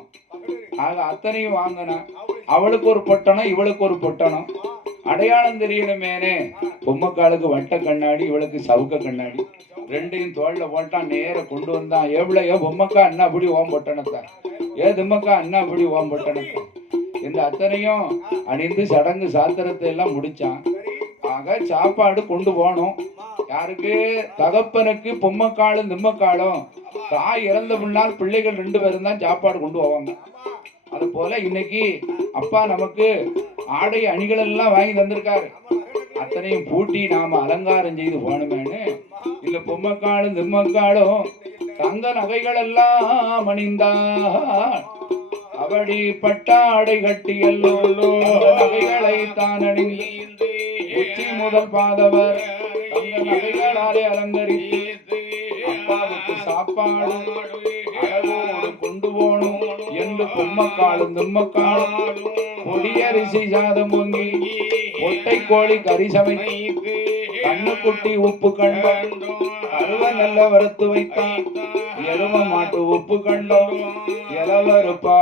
ஆக அத்தனையும் வாங்கினான். அவளுக்கு ஒரு பொட்டணம், இவளுக்கு ஒரு பொட்டணம். அடையாளம் தெரியணுமேனே பொம்மக்காலுக்கு வட்ட கண்ணாடி, இவளுக்கு சவுக்க கண்ணாடி. 2யும் தோல்ல போட்டான். நேர கொண்டு வந்தான். எவ்வளோ பொம்மக்கா அண்ணா அப்படி ஓம் பொட்டணத்தை, ஏ திம்மக்கா அண்ணா அப்படி ஓம் பொட்டணத்தை. இந்த அத்தனையும் அணிந்து சடங்கு சாத்திரத்தை எல்லாம் முடிச்சான். ஆக சாப்பாடு கொண்டு போனோம். யாருக்கு? தகப்பனுக்கு பொம்மக்காலும் திம்மக்காலும். தாய் இறந்த முன்னால் பிள்ளைகள் 2 பேரும் தான் சாப்பாடு கொண்டு போவாங்க. அது போல இன்னைக்கு அப்பா நமக்கு ஆடை அணிகள் எல்லாம் வாங்கி தந்திருக்காரு. அத்தனையும் பூட்டி நாம அலங்காரம் செய்து போனோமேனு இல்ல பொம்மக்காலும் திம்மக்காலும் தங்க நகைகள் எல்லாம் அணிந்தாள். அவடி பட்டாடை கட்டி எல்லோரும் நகைகளை தான் அணிந்து உச்சி முதல் பாதவர் தங்க நகைகளாலே அலங்கரித்து அப்பாவுக்கு சாப்பாடு அளவோடு கொண்டு போகணும் என்று பொம்மக்காலும் திம்மக்காலும் பொடியரிசி சாதம் பொங்கி ஒட்டை கோழி கறி சமைத்து கண்ணுக்குட்டி உப்பு கண்டம் அருவ நல்ல வறுத்து வைத்தான். எரும மாட்டு உப்பு கண்டம் இளவருப்பா,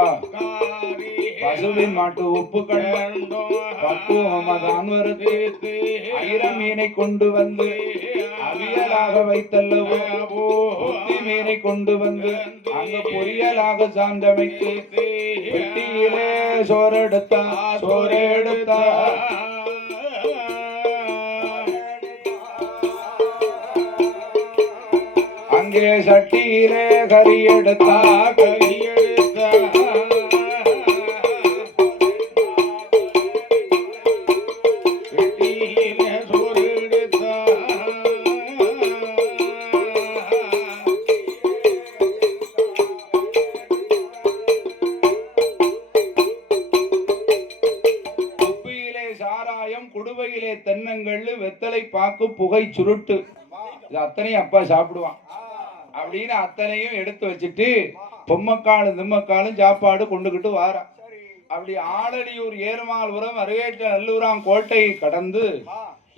பசுவின் மாட்டு உப்பு கண்டம் பக்குவமாதான் வறுத்து ஐர மீனை கொண்டு வந்து அவியலாக வைத்தல்லவோ, ஒத்தி மீனை கொண்டு வந்து அங்கு பொரியலாக சாந்தமைத்து வெட்டியிலே சோறெடுத்தா சோறெடுத்தா. அங்கே சட்டியிலே கறி எடுத்தா கறி எடுத்தா. வெட்டியிலே சோறு எடுத்தா. குப்பியிலே சாராயம், குடுவையிலே தென்னங்கள், வெத்தலை பாக்கு, புகை சுருட்டு, இது அத்தனையும் அப்பா சாப்பிடுவான். அப்படின்னு அத்தனையும் எடுத்து வச்சுட்டு பொம்மக்காலும் திம்மக்காலும் சாப்பாடு கொண்டுகிட்டு வாரா. அப்படி ஆலடியூர், ஏர்மால்புரம், அருகேட்ட நல்லூராம் கோட்டையை கடந்து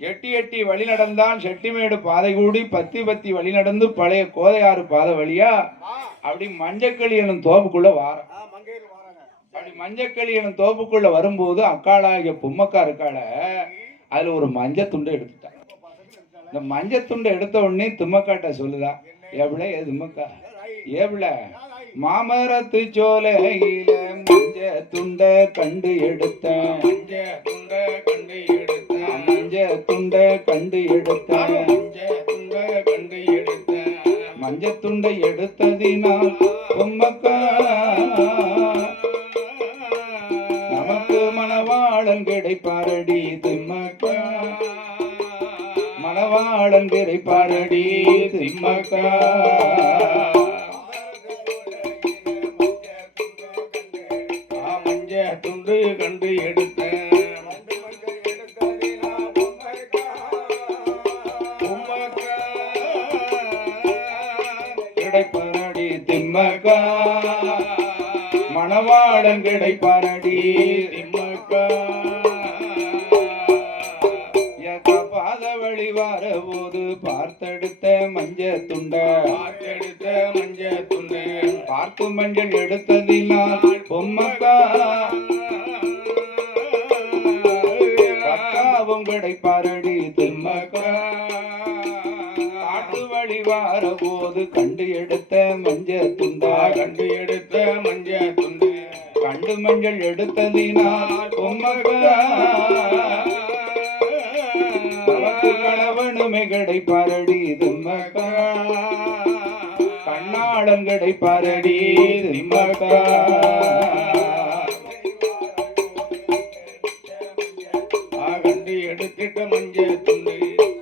எட்டி எட்டி வழி நடந்தான். செட்டிமேடு பாதை கூடி பத்தி வழி நடந்து பழைய கோதையாறு பாதை வழியா அப்படி மஞ்சக்களி எனும் தோப்புக்குள்ள வாரா. அப்படி மஞ்சக்களி எனும் தோப்புக்குள்ள வரும்போது அக்காளாகிய பொம்மக்கா இருக்காள, அதுல ஒரு மஞ்ச துண்டை எடுத்துட்டான். இந்த மஞ்ச துண்டை எடுத்த உடனே திம்மக்காட்ட சொல்லுதா, எவ்வளோ திம்மக்கா, எவ்வளோ மாமரத்து சோலையில மஞ்ச துண்டை கண்டு எடுத்தேன், மஞ்ச துண்டை கண்டு எடுத்தேன், மஞ்ச துண்டை கண்டு எடுத்தேன், மஞ்ச துண்டை கண்டு எடுத்தேன். மஞ்ச துண்டை எடுத்ததினால் பொம்மக்கா நமக்கு மணவாளன் கிடைப்பாரடி திம்மக்கா, மணவாளன் கிடைப்பாரடி திம்மக்கா. மஞ்ச துண்டு கண்டு எடுத்தேன், கிடைப்பாரடி திம்மக்கா, மணவாளன் கிடைப்பாரடி திம்மக்கா. பாத வழி வரபோது பார்த்தெடுத்த மஞ்ச துண்ட பார்த்து மஞ்சள் எடுத்ததினால் பொம்மக்கா பக்காவும் கிடைப்பாரடி திம்மக்கா காட்டு வழி வார போது கண்டு எடுத்த மஞ்ச துண்டா கண்டு மஞ்சள் எடுத்ததினால் பொம்மக்கா கணவனுமே கிடைப்பாரடி திம்மக்கா கண்ணாளன் கிடைப்பாரடி திம்மக்கா கண்டு எடுத்திட்ட மஞ்சள் துண்டு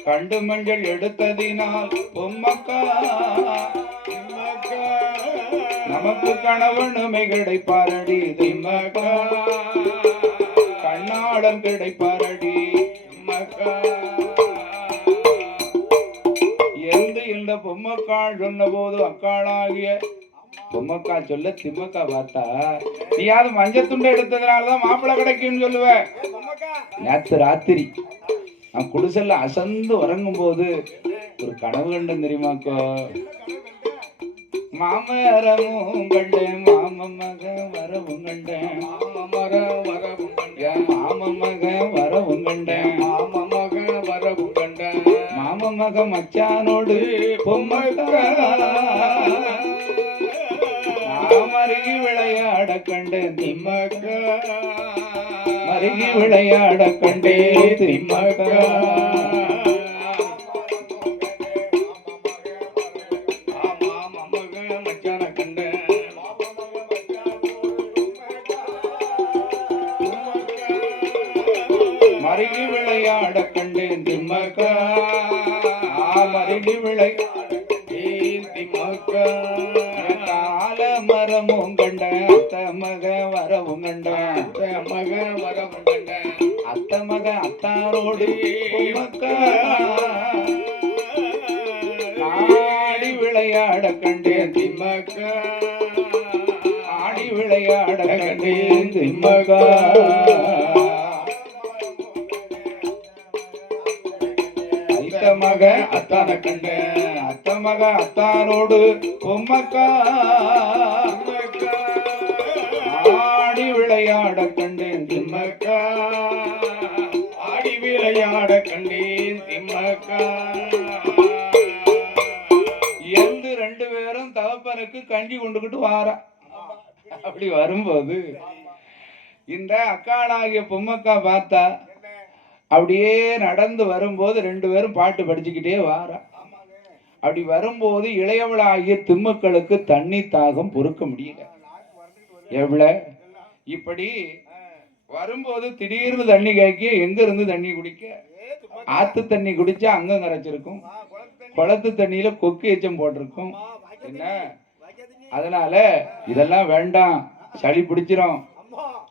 கண்டு மஞ்சள் எடுத்ததினால் பொம்மக்கா நமக்கு கணவனுமே கிடைப்பாரடி திம்மக்கா கண்ணாளன் கிடைப்பாரடி திம்மக்கா எந்த இந்த பொம்மக்காள் சொன்ன போது அக்காளாகிய பொம்மக்கா சொல்ல திம்மக்கா பார்த்தா நீயாவது மஞ்சள் துண்டை எடுத்ததுனாலதான் மாப்பிள்ளை கிடைக்கும்னு சொல்லுவ. நேத்து ராத்திரி நான் குடிசல்ல அசந்து உறங்கும் போது ஒரு கனவு கண்டன் தெரியுமாக்கோ. மாமரமும் கண்டேன் மாம மக வரவும் கண்டேன் மாம மக வரவும் கண்டேன் மாம மக மச்சானோடு பொம்மக்கா மருகி விளையாட கண்டேன் திம்மக்கா மருகி விளையாட கண்டேன் திம்மக்கா மருகி விளையாட கண்டேன் திம்மக்கா மருகி விளையாட திம்மக்கா கால மரமும் கண்டேன் அத்த மக வரவும் கண்டேன் அத்த மக அத்தாரோடு பொம்மக்கா ஆடி விளையாட கண்டேன் திம்மக்கா ஆடி விளையாட கண்டேன் திம்மக்கா மக அத்தான கண்டேன் அத்த மக அத்தானோடு பொம்மக்கா ஆடி விளையாட கண்டேன் திம்மக்கா ஆடி விளையாட கண்டேன் திம்மக்கா எந்த ரெண்டு பேரும் தகப்பனுக்கு கஞ்சி கொண்டுகிட்டு வாரா. அப்படி வரும்போது இந்த அக்காளாகிய பொம்மக்கா பார்த்தா அப்படியே நடந்து வரும்போது ரெண்டு பேரும் பாட்டு படிச்சுக்கிட்டே வாரா. அப்படி வரும்போது இளையவளாகிய திம்மக்களுக்கு தண்ணி தாகம் பொறுக்க முடியல. எவ்வளவு இப்படி வரும்போது திடீர்னு தண்ணி காய்க்க எங்க இருந்து தண்ணி குடிக்க? ஆத்து தண்ணி குடிச்சா அங்க கரைச்சிருக்கும், குளத்து தண்ணியில கொக்கு எச்சம் போட்டிருக்கும். என்ன அதனால இதெல்லாம் வேண்டாம், சளி பிடிச்சிரும்.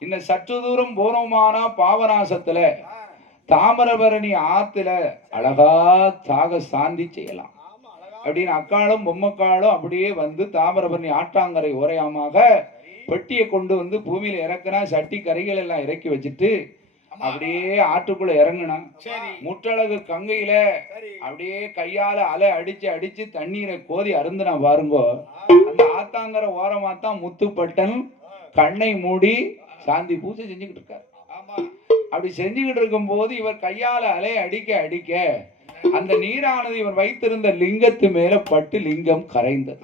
இன்னும் சற்று தூரம் போனோமானா பாவநாசத்துல தாமிரபரணி ஆத்துல அழகா தாக சாந்தி செய்யலாம் அப்படின்னு அக்காளும் பொம்மக்காளும் அப்படியே வந்து தாமிரபரணி ஆட்டாங்கரை ஓரையாமாக பெட்டியை கொண்டு வந்து பூமியில இறக்குனா சட்டி கரைகள் எல்லாம் இறக்கி வச்சுட்டு அப்படியே ஆற்றுக்குள்ள இறங்குனா முற்றழகு கங்கையில அப்படியே கையால அலை அடிச்சு அடிச்சு தண்ணீரை கோதி அருந்துனா பாருங்கோ. அந்த ஆத்தாங்கரை ஓரமா தான் முத்துப்பட்டன் கண்ணை மூடி சாந்தி பூஜை செஞ்சுக்கிட்டு இருக்காரு. அப்படி செஞ்சுக்கிட்டு இருக்கும் போது இவர் கையால அலை அடிக்க அடிக்க அந்த நீரானது இவர் வைத்திருந்த லிங்கத்து மேல பட்டு லிங்கம் கரைந்தது.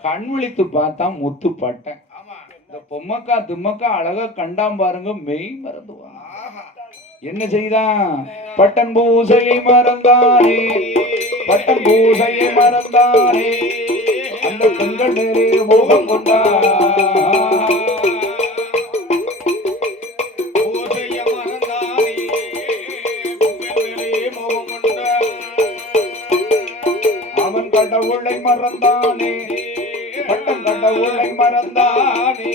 கண் விழித்து பார்த்தா முத்துப்பட்டன். இந்த பொம்மக்கா திம்மக்கா அழகா கண்டாம் பாருங்க, மெய் மறந்துவான். என்ன செய்தான்? பட்டன் பூசையை மறந்தானே, பட்டன் பூசையை மறந்தானே, அந்த பெண்கள் மேலே மோகம் கொண்டான். கடவுளை மறந்தானே, பட்டம் கடவுளை மறந்தானே,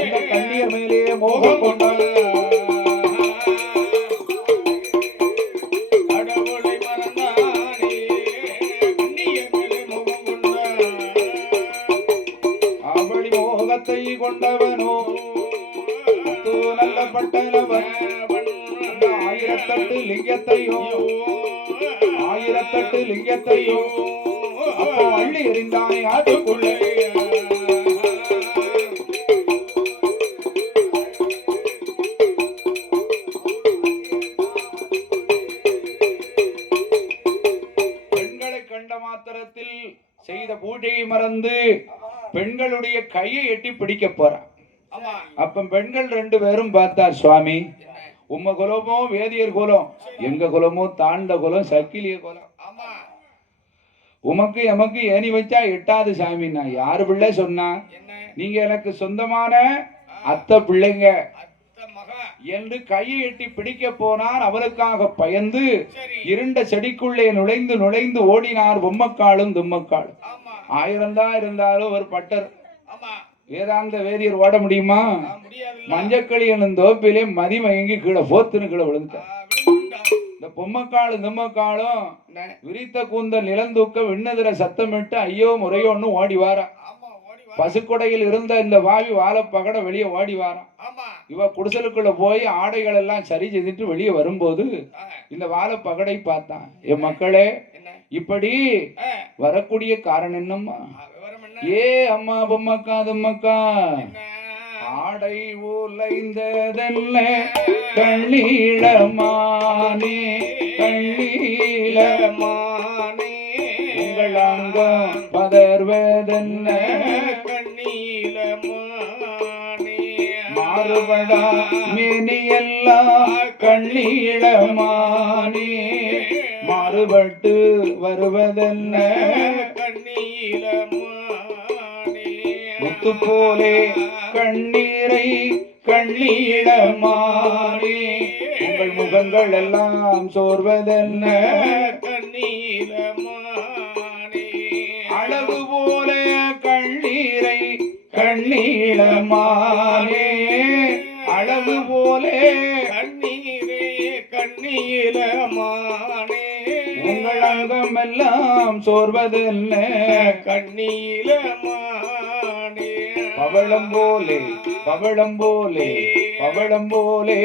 அந்த கண்ணீர் மேலே மோகம் கொண்டான். கடவுளை மறந்தானே, கண்ணீர் மேலே மோகம் கொண்டான். அவளி மோகத்தை கொண்டவனோ நல்ல பட்டனவன், 1008 லிங்கத்தையோ ஆயிரத்தெட்டு லிங்கத்தையும் அப்போ அள்ளி எறிந்தானே ஆட்டுக்குள்ளே. பெண்களை கண்ட மாத்திரத்தில் செய்த பூஜையை மறந்து பெண்களுடைய கையை எட்டி பிடிக்க போறான். அப்ப பெண்கள் ரெண்டு பேரும் பார்த்தார், சுவாமி உம்ம குலமோ வேதியர் குலம், எங்க குலமோ தாண்ட குலம், சக்கிலிய குலம். உமக்கு எமக்கு ஏணி வச்சா எட்டாது சாமி. நான் யாரு பிள்ளை சொன்னா, நீங்க எனக்கு சொந்தமான அத்தை பிள்ளைங்க என்று கையை எட்டி பிடிக்க போனார். அவருக்காக பயந்து இருண்ட செடிக்குள்ளே நுழைந்து நுழைந்து ஓடினார் பொம்மக்காலும் தும்மக்காலும். 1000 தான் இருந்தாலும் ஒரு பட்டர் வேதாந்த வேதியர் ஓட முடியுமா? மஞ்சக்களி என்னும் தோப்பிலே மதிமயங்கி கீழே போத்துன்னு கீழே விழுந்துட்டார். இந்த பொம்மக்காலும் தும்மக்காலும் விரித்த கூந்தல் நிலந்தூக்க விண்ணதிர சத்தமிட்டு ஐயோ முறையோன்னு ஓடி வாரா. பசுக்கொடையில் இருந்த இந்த வாவி வாழ பகட வெளியே ஓடி வாரான். இவ குடிசலுக்குள்ள போய் ஆடைகள் எல்லாம் சரி செய்துட்டு வெளியே வரும்போது இந்த வாழ பகடை பார்த்தான். என் மக்களே, இப்படி வரக்கூடிய காரணம் என்னம்மா? ஏ அம்மா பொம்மக்கா தும்மக்கா, ஆடை ஊலைந்ததென்ன கண்ணீளமானே கண்ணீளமானே, உங்கள் அங்கம் பதர்வதென்ன கண்ணீளமானே, மாறுபடா மேனியெல்லாம் கண்ணீளமானே, மாறுபட்டு வருவதென்ன கண்ணீளமானே, முத்து போலே கண்ணீரை கண்ணீளமானே, உங்கள் முகங்கள் எல்லாம் சோர்வதென்ன கண்ணீளமானே, அழகு போல கண்ணீரை கண்ணீளமானே, அழகு போலே கண்ணீரே கண்ணீளமானே, உங்கள் அங்கம் எல்லாம் சோர்வதென்ன கண்ணீளமானே, பவளம் போலே பவளம் போலே பவளம் போலே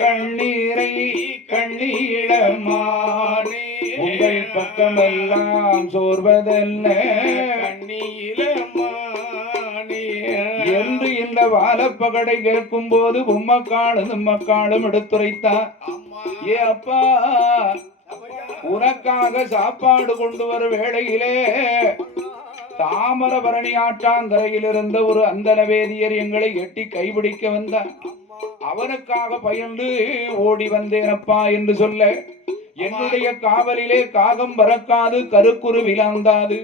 கண்ணீரை கண்ணீளமானே, உங்கள் பக்கமெல்லாம் சோர்வதென்ன கண்ணீளமானே என்று இந்த வாழப்பகடை கேட்கும் போது பொம்மக்காலும் தும்மக்காலும் எடுத்துரைத்தார். ஏ அப்பா, உனக்காக சாப்பாடு கொண்டு வரும் வேளையிலே தாமரபரணி ஆற்றாங்கரையில் இருந்த ஒரு அந்தன வேதியர் எங்களை எட்டி கைபிடிக்க வந்தார். அவனுக்காக பயந்து ஓடி வந்தேனப்பா என்று சொல்ல, என்னுடைய காவலிலே காகம் பறக்காது கருக்குருவிலாந்தாது,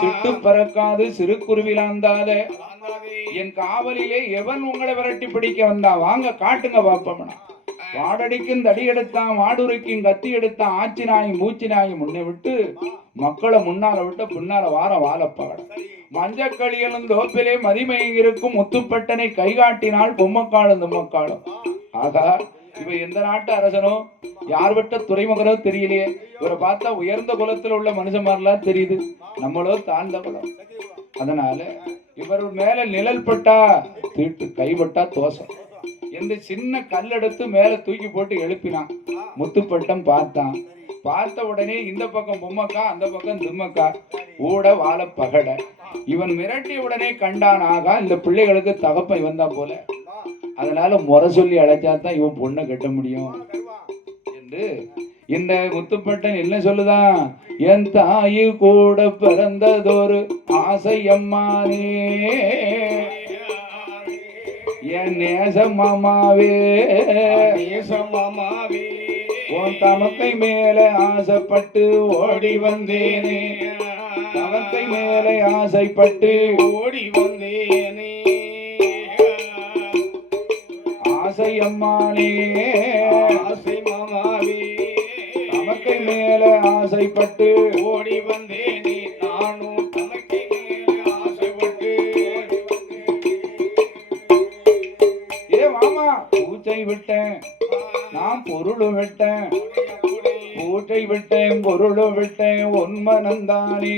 சிட்டு பறக்காது சிறுகுருவிலாந்தாத என் காவலிலே எவன் உங்களை விரட்டி பிடிக்க வந்தா? வாங்க காட்டுங்க பாப்பம்னா. வாடடிக்கும் தடி எடுத்தான், வாடுரைக்கும் கத்தி எடுத்தான், ஆச்சி நாயும் மூச்சி நாயும் முன்னே விட்டு மக்களை முன்னால விட்டு பின்னால வார வாழப்பாட. மஞ்சக்களியலும் தோப்பிலே மதிமயங்கிருக்கும் முத்துப்பட்டனை கைகாட்டினால் பொம்மக்காலும் தும்மக்காலும். ஆகா, இவ எந்த நாட்டு அரசனோ யார் விட்ட துறைமுகரோ தெரியலையே. இவரை பார்த்தா உயர்ந்த குலத்தில் உள்ள மனுஷன் மாதிரிலாம் தெரியுது, நம்மளோ தாழ்ந்த குலம். அதனால இவர் மேல நிழல் பட்டா தீட்டு, கைப்பட்டா தோசம் என்று சின்ன கல் எடுத்து மேல தூக்கி போட்டு எழுப்பினான். முத்துப்பட்டம் பார்த்தான். பார்த்த உடனே இந்த பக்கம் பொம்மக்கா, அந்த பக்கம் தும்மக்கா, ஊட வாழ பகட. இவன் மிரட்டிய உடனே கண்டானாக இந்த பிள்ளைகளுக்கு தகப்பன் இவன் தான் போல, அதனால முறை சொல்லி அழைச்சாதான் இவன் பொண்ணை கட்ட முடியும் என்று இந்த முத்துப்பட்டன் என்ன சொல்லுதான்? என் தாயு கூட பிறந்ததொரு ஆசை அம்மானே, என் நேசம் மாமாவே நேசம் மாமாவே, உன் தமக்கை மேல ஆசைப்பட்டு ஓடி வந்தேனே, தமக்கை மேல ஆசைப்பட்டு ஓடி வந்தேனே, ஆசை அம்மானே ஆசை மாமாவே, தமக்கை மேல ஆசைப்பட்டு ஓடி வந்தேனே, நானும் தமக்கை மேல ஆசைப்பட்டு. ஏ மாமா, பூச்சை விட்டேன் நான் பொருளும் விட்டேன், பூச்சை விட்டேன் பொருளும் விட்டேன், உன்மனந்தானே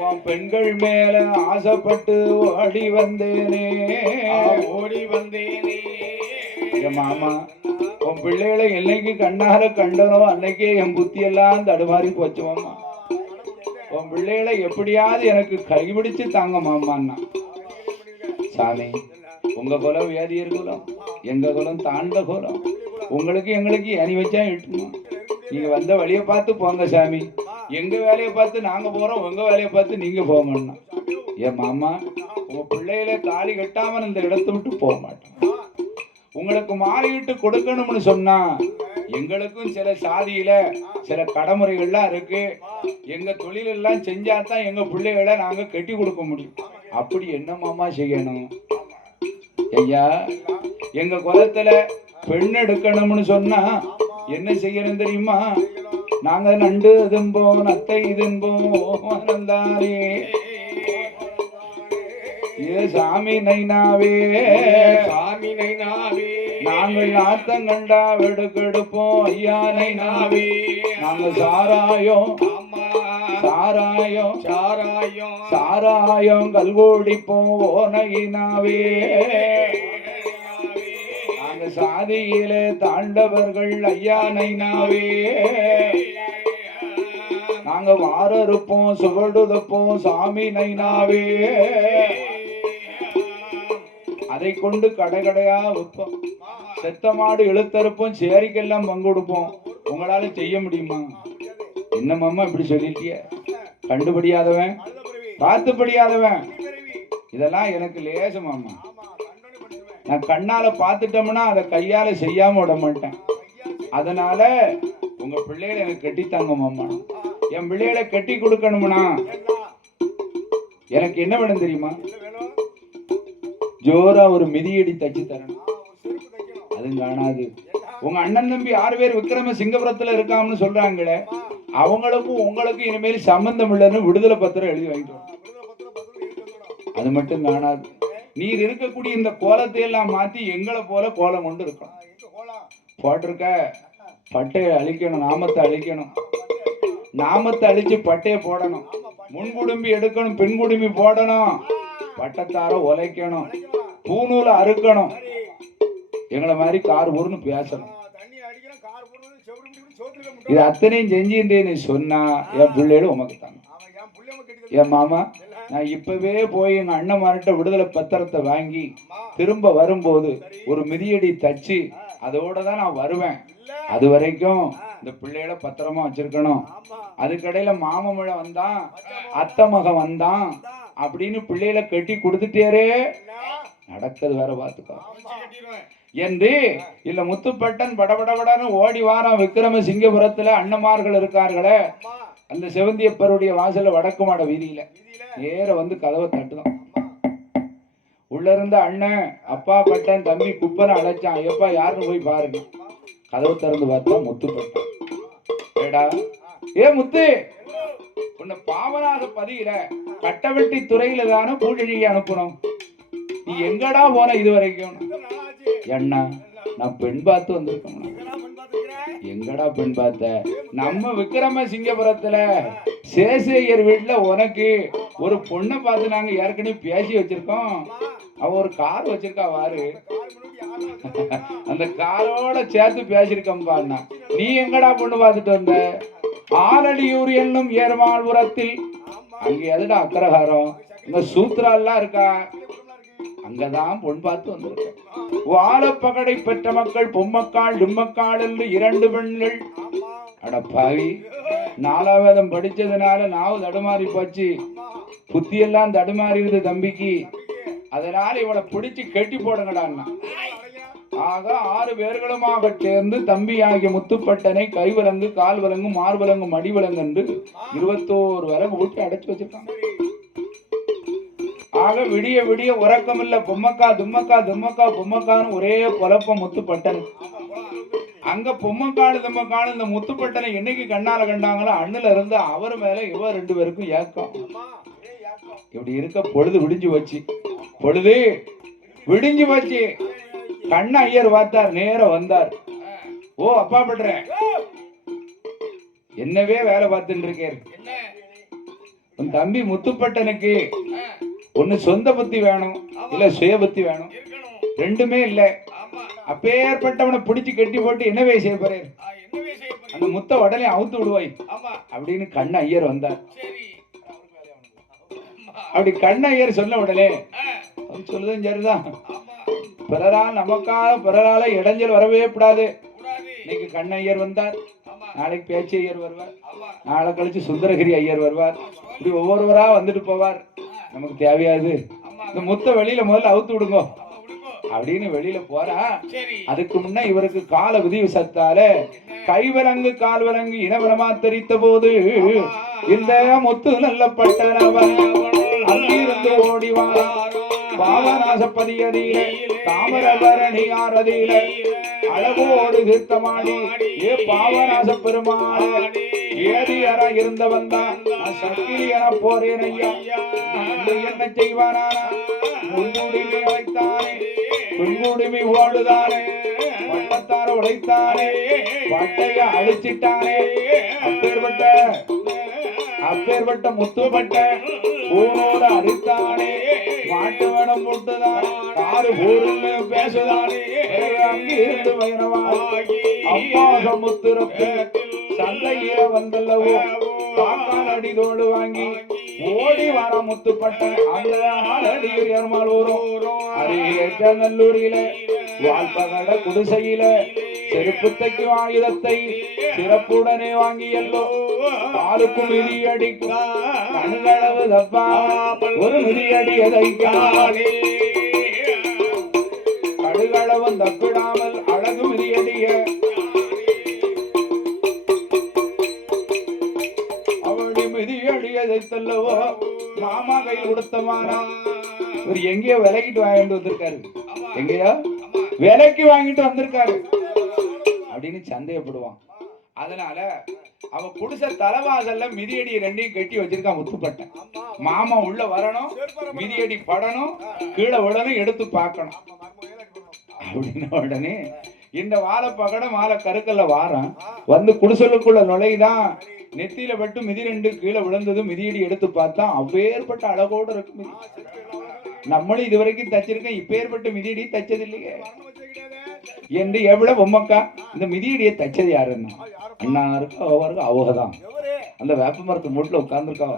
உன் பெண்கள் மேல ஆசைப்பட்டு ஓடி வந்தேனே ஓடி வந்தேனே. மாமா, உன் பிள்ளைகளை என்னைக்கு கண்ணால கண்டனோ அன்னைக்கே என் புத்தி எல்லாம் தடுமாறி போச்சு மாமா. உன் பிள்ளைகளை எப்படியாவது எனக்கு கைபிடிச்சு தாங்க மாமான்னா. சாமி, உங்க குலம் வேதியர் குலம், எங்க குலம் தாண்ட குலம். உங்களுக்கு எங்களுக்கு அணி வச்சா இட்டுமா. நீங்க வந்த வழியை பார்த்து போங்க சாமி. எங்க வேலையை பார்த்து நாங்க போறோம், உங்க வேலையை பார்த்து நீங்க போகணும்னா. ஏன் மாமா, உங்க பிள்ளைகளை தாலி கட்டாமல் இந்த இடத்தை விட்டு போக மாட்டோம். உங்களுக்கு மாறிட்டு கொடுக்கணும்னு சொன்னா எங்களுக்கும் சில சாதியில சில கடைமுறைகள்லாம் இருக்கு. எங்க தொழில் எல்லாம் செஞ்சாதான் எங்க பிள்ளைகளை நாங்க கட்டி கொடுக்க முடியும். அப்படி என்ன மாமா செய்யணும்? ஐயா, எங்க குலத்துல பெண் எடுக்கணும்னு சொன்னா என்ன செய்யணும் தெரியுமா? நாங்க நண்டு இதும்போம், நத்தை இதும்போம் தானே. ஏ சாமி நைனாவே, சாமி நைனாவே, நாங்கள் நாத்தங்கண்டா வெடுக்கெடுப்போம் ஐயா நைனாவே. நாங்க சாராயம் சாராயம் சாராயம் சாராயம் கல்கோடிப்போம் ஓ நைனாவே. நாங்க சாதியிலே தாண்டவர்கள் ஐயா நைனாவே. நாங்க வாரறுப்போம் சுவடுதப்போம் சாமி நைனாவே. அதை கொண்டு கடை கடையா வைப்போம். செத்த மாடு இழுத்தறுப்போம், சேரிக்கெல்லாம் பங்கு கொடுப்போம். உங்களால செய்ய முடியுமா? என்ன மாமா இப்படி சொல்லிட்டிய? கண்டுபடியாதவன் பார்த்துப்படியாதவன். இதெல்லாம் எனக்கு லேச மாமா. நான் கண்ணால பார்த்துட்டோம்னா அதை கையால செய்யாம விட மாட்டேன். அதனால உங்க பிள்ளைகளை எனக்கு கட்டித்தாங்க மாமா. என் பிள்ளைகளை கட்டி கொடுக்கணும்னா எனக்கு என்ன வேணும் தெரியுமா? ஜோரா ஒரு மிதியடி தச்சு தரணும். அதுவும் காணாது. உங்க அண்ணன் தம்பி 6 பேர் விக்ரம சிங்கபுரத்துல இருக்காமனு சொல்றாங்களே, அவங்களுக்கும் உங்களுக்கும் இனிமேல் சம்பந்தம் இல்லைன்னு விடுதலை பத்திரம் எழுதி வாங்கிட்டு வரணும். அது மட்டும் காணாது. நீர் இருக்கக்கூடிய இந்த கோலத்தை எல்லாம் மாத்தி எங்களை போல கோலம் கொண்டு இருக்கணும். போட்டிருக்க பட்டையை அழிக்கணும், நாமத்தை அழிக்கணும். நாமத்தை அழிச்சு பட்டையை போடணும். முன்குடும்பி எடுக்கணும், பெண் குடும்பி போடணும். பட்டத்தார உழைக்கணும், பூநூலை அறுக்கணும். எங்களை மாதிரி கார் ஊர்னு பேசணும். இது அத்தனையும் செஞ்சுட்டேன்னு சொன்னா என் பிள்ளைகளும் உமக்கு தாங்க. என் மாமா, நான் இப்பவே போய் எங்க அண்ணன்மார்கிட்ட விடுதலை பத்திரத்தை வாங்கி திரும்ப வரும்போது ஒரு மிதியடி தச்சு அதோட தான் நான் வருவேன். அது வரைக்கும் இந்த பிள்ளைகளை பத்திரமா வச்சிருக்கணும். அதுக்கடையில மாமமழை வந்தான், அத்தை மகன் வந்தான் அப்படின்னு பிள்ளைகளை கட்டி கொடுத்துட்டேரே, நடக்கிறது வேற பார்த்துக்கோ என்று இல்ல. முத்துப்பட்டன் படபடபடன்னு ஓடி வாரம் விக்ரம சிங்கபுரத்துல அண்ணமார்கள் இருக்கார்களே, அந்த செவந்தியப்பருடைய வாசல்ல வடக்கு மாட வீதியில நேர வந்து கதவை தட்டுதான். உள்ள இருந்த அண்ணன் அப்பா பட்டன் தம்பி குப்பனை அழைச்சான். எப்பா யாருன்னு போய் பாருங்க. கதவு திறந்து பார்த்தா முத்துப்பட்டன். ஏடா ஏ முத்து, உன்னை பாவனாக பதியில கட்டவெட்டி துறையில தானே பூஜை செய்ய அனுப்பணும். நீ எங்கடா போன இது வரைக்கும்? அண்ணா, நான் பெண் பார்த்து வந்திருக்கேன். எங்கடா பெண் பார்த்த? நம்ம விக்ரம சிங்கபுரத்துல சேசையர் வீட்டுல உனக்கு ஒரு பொண்ணை பார்த்து நாங்க ஏற்கனவே பேசி வச்சிருக்கோம். அவ ஒரு கார் வச்சிருக்கா வாரு, அந்த காரோட சேர்த்து பேசிருக்கோம்பா. நீ எங்கடா பொண்ணு பார்த்துட்டு வந்த? ஆலடியூர் என்னும் ஏர்மாள்புரத்தில். அங்க எதுடா அக்கரகாரம்? இங்க சூத்ரா எல்லாம் இருக்கா, அங்கதான் பொண்ணு பார்த்து வந்திருக்க. வாழப்பகடை பெற்ற மக்கள் பொம்மக்கால் டும்மக்கால் என்று 2 பெண்கள். அடப்பாவி, 4ஆம் வேதம் படிச்சதுனால நாவு தடுமாறி போச்சு, புத்தியெல்லாம் தடுமாறிடுது தம்பிக்கு. அதனால இவளை பிடிச்சு கட்டி போடுங்கடா. ஆக 6 பேர்களுமாக சேர்ந்து தம்பி ஆகிய முத்துப்பட்டனை கைவிலங்கு, கால் விலங்கு, மார்பலங்கு, மடிவிலங்கு என்று 21 விலங்கு ஊட்டி அடைச்சு வச்சிருக்காங்க. ஆக விடிய விடிய உறக்கம் இல்ல. பொம்மக்கா தும்மக்கா தும்மக்கா பொம்மக்கான்னு ஒரே குழப்பம் முத்துப்பட்டன். அங்க பொம்மக்காடு தும்மக்காடு இந்த முத்துப்பட்டனை என்னைக்கு கண்ணால கண்டாங்களோ அண்ணுல இருந்து அவர் மேல இவர் 2 பேருக்கும் ஏக்கம். இப்படி இருக்க பொழுது விடிஞ்சு வச்சு, பொழுது விடிஞ்சு வச்சு. கண்ண ஐயர் பார்த்தார், நேர வந்தார். ஓ அப்பா பண்றேன், என்னவே வேலை பார்த்துட்டு இருக்கேன். உன் தம்பி முத்துப்பட்டனுக்கு ஒண்ணு சொந்த புத்தி வேணும், இல்ல சுய புத்தி வேணும். 2மே இல்ல. அப்பேற்பட்டவனை பிடிச்சு கட்டி போட்டு என்னவே செய்ய போறேன் என்னவே செய்ய போறீங்க? அந்த முத்த உடனே அவுத்து விடுவாய் ஆமா அப்படின்னு கண்ண ஐயர் வந்தார். சரி அப்படி கண்ண ஐயர் சொன்ன உடனே ஆ, அவர் சொல்லுதும் சரிதான், ஆமா பிறரால் நமக்காக பிறரால இடைஞ்சல் வரவே கூடாது. கூடாது இன்னைக்கு கண்ண ஐயர் வந்தார், ஆமா நாளைக்கு பேச்சு ஐயர் வருவார், ஆமா நாளை கழிச்சு சுந்தரகிரி ஐயர் வருவார். இப்படி ஒவ்வொருவரா வந்துட்டு போவார். நமக்கு தேவையாது ஆமா இந்த முத்த வெளியில முதல்ல அவுத்து விடுங்கோ ஆமா விடுங்கோ அப்படின்னு வெளியில போறா. சரி அதுக்கு முன்ன இவருக்கு கால விதி விசத்தால கைவிலங்கு கால்விலங்கு இனவரமா தெரித்த போது இந்த முத்து நல்ல பட்டனவன் அங்கிருந்து ஓடிவாரா. பாவநாசப்பதியதியிலே தாமரபரணி ஆரதியிலே அழகோடு தீர்த்தமாடி ஏ பாவநாச பெருமாள் ஏதி அற இருந்தவன் தான் சக்தி என போறேன் ஐயா. இன்று என்ன செய்வானானா முன்குடிமை அழைத்தானே பெண்குடிமை ஓடுதானே வட்டத்தார உடைத்தானே வட்டைய அழிச்சிட்டானே. அப்பேற்பட்ட முத்துப்பட்ட ஊரோடு அடித்தானே மாட்டு வேடம் போட்டுதானே காரு ஊருன்னு பேசுதானே அங்கே இருந்து வைரவாகி அம்மா சமுத்திரத்தில் சந்தையில வந்தல்லவோ காக்கால் அடி தோடு வாங்கி ஓடி வர முத்துப்பட்ட அந்த அடியில் எருமாளூரும் அருகே நல்லூரில வாழ்பகட குடிசையில செருப்பு தைக்கும் ஆயுதத்தை சிறப்புடனே வாங்கியல்லோ பாலுக்கும் மிதியடிக்கும் கண்களவு தப்பா ஒரு மிதியடியதை கடுகளவும் தப்பிடாமல் அழகு மிதியடிய அவளுடைய மிதியடியதை தல்லவோ மாமா கை கொடுத்தமானா. இவர் எங்கேயோ விலைக்கிட்டு வாங்கிட்டு வந்திருக்காரு, எங்கேயோ விலைக்கு வாங்கிட்டு வந்திருக்காரு அப்படின்னு சந்தேகப்படுவான். அதனால அவ குடிசை தலைவாசல்ல மிதியடி ரெண்டையும் கட்டி வச்சிருக்கான் முத்துப்பட்டேன். மாமா உள்ள வரணும், மிதியடி படணும், கீழே விடணும், எடுத்து பார்க்கணும் அப்படின்னு உடனே இந்த வாழைப்பகட மாலை கருக்கல்ல வாரம் வந்து குடிசலுக்குள்ள நுழைதான் நெத்தியில பட்டு மிதி ரெண்டு கீழே விழுந்தது. மிதியடி எடுத்து பார்த்தா அப்பேற்பட்ட அழகோடு இருக்கு மிதி. நம்மளும் இதுவரைக்கும் தச்சிருக்கேன், இப்பேற்பட்ட மிதியடி தச்சது இல்லையே என்று எவ்வளவு பொம்மக்கா. இந்த மிதியடியை தச்சது யாருன்னா அண்ணா இருக்கா அவருக்கு அவகதான் அந்த வேப்ப மரத்து மூட்டுல உட்கார்ந்துருக்கா.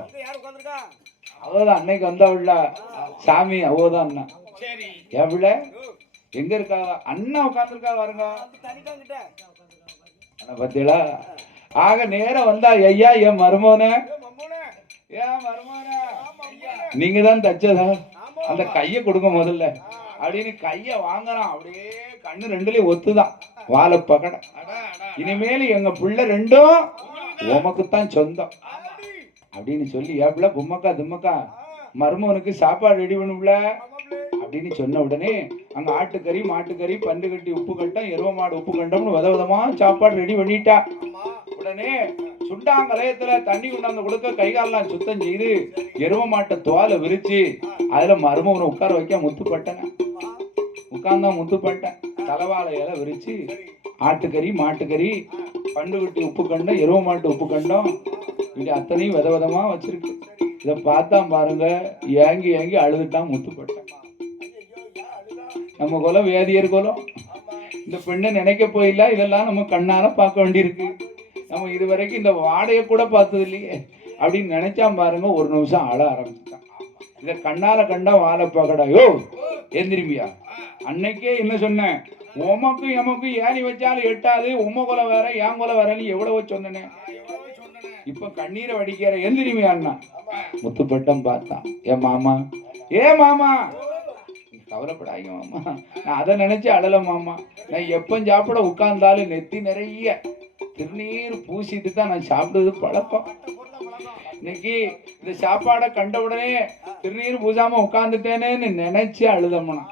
அவதான் அன்னைக்கு வந்தா சாமி அவதான் அண்ணா. சரி எவ்வளவு எங்க இருக்கா அண்ணா உட்கார்ந்துருக்கா பாருங்க அண்ணா பத்தியலா. ஆக நேரம் வந்தா ஐயா என் மருமோன ஏன் மருமோன நீங்க தான் தச்சதா அந்த கைய கொடுங்க முதல்ல அப்படின்னு கைய வாங்குறான். அப்படியே கண்ணு ரெண்டுலயும் ஒத்துதான் வாழை பகட. இனிமேல் எங்க பிள்ளை ரெண்டும் உமக்குத்தான் சொந்தம் அப்படின்னு சொல்லி ஏப்ல பொம்மக்கா திம்மக்கா மருமவனுக்கு சாப்பாடு ரெடி பண்ணும்ல அப்படின்னு சொன்ன உடனே அங்க ஆட்டுக்கறி மாட்டுக்கறி பண்டு கட்டி உப்பு கட்டம் எருவ மாடு உப்பு கண்டம்னு விதவிதமா சாப்பாடு ரெடி பண்ணிட்டா. உடனே சுண்டாங்கலயத்துல தண்ணி கொண்டாந்து கொடுக்க கைகாலெல்லாம் சுத்தம் செய்து எருவ மாட்டை தோலை விரிச்சு அதுல மருமவனை உட்கார வைக்க முத்துப்பட்டன உட்கார்ந்தா முத்துப்பட்டேன். தலைவாழை இலை விரிச்சு ஆட்டுக்கறி மாட்டுக்கறி பண்டு கட்டி உப்பு கண்டம் எருவ மாட்டு உப்பு கண்டம் இப்படி அத்தனையும் விதவிதமா வச்சிருக்கு. இதை பார்த்தா பாருங்க ஏங்கி ஏங்கி அழுதுட்டான் முத்துப்பட்டேன். நம்ம குலம் வேதியர் குலம். இந்த பெண்ணை நினைக்க போயில்ல, இதெல்லாம் நம்ம கண்ணால பார்க்க வேண்டியிருக்கு. நம்ம இதுவரைக்கும் இந்த வாடையை கூட பார்த்தது இல்லையே அப்படின்னு நினைச்சான் பாருங்க. ஒரு நிமிஷம் அழ ஆரம்பிச்சுட்டான். இத கண்ணால கண்டா வாழை பகடா யோ எந்திரிமியா. அன்னைக்கே என்ன சொன்னேன், உமக்கும் எமக்கும் ஏணி வச்சாலும் எட்டாது, உம்ம குலை வேற என் குலை வேறன்னு எவ்வளவு சொன்னேன். இப்ப கண்ணீரை வடிக்கிற எந்திரிமியா அண்ணா. முத்துப்பட்டம் பார்த்தான். ஏ மாமா கவலைப்படாங்க மாமா, நான் அதை நினைச்சு அழல மாமா. நான் எப்ப சாப்பிட உட்கார்ந்தாலும் நெத்தி நிறைய திருநீர் பூசிட்டு தான் நான் சாப்பிடுறது பழக்கம். இன்னைக்கு இந்த சாப்பாடை கண்ட உடனே திருநீர் பூசாம உட்கார்ந்துட்டேனேன்னு நினைச்சு அழுதம்னா.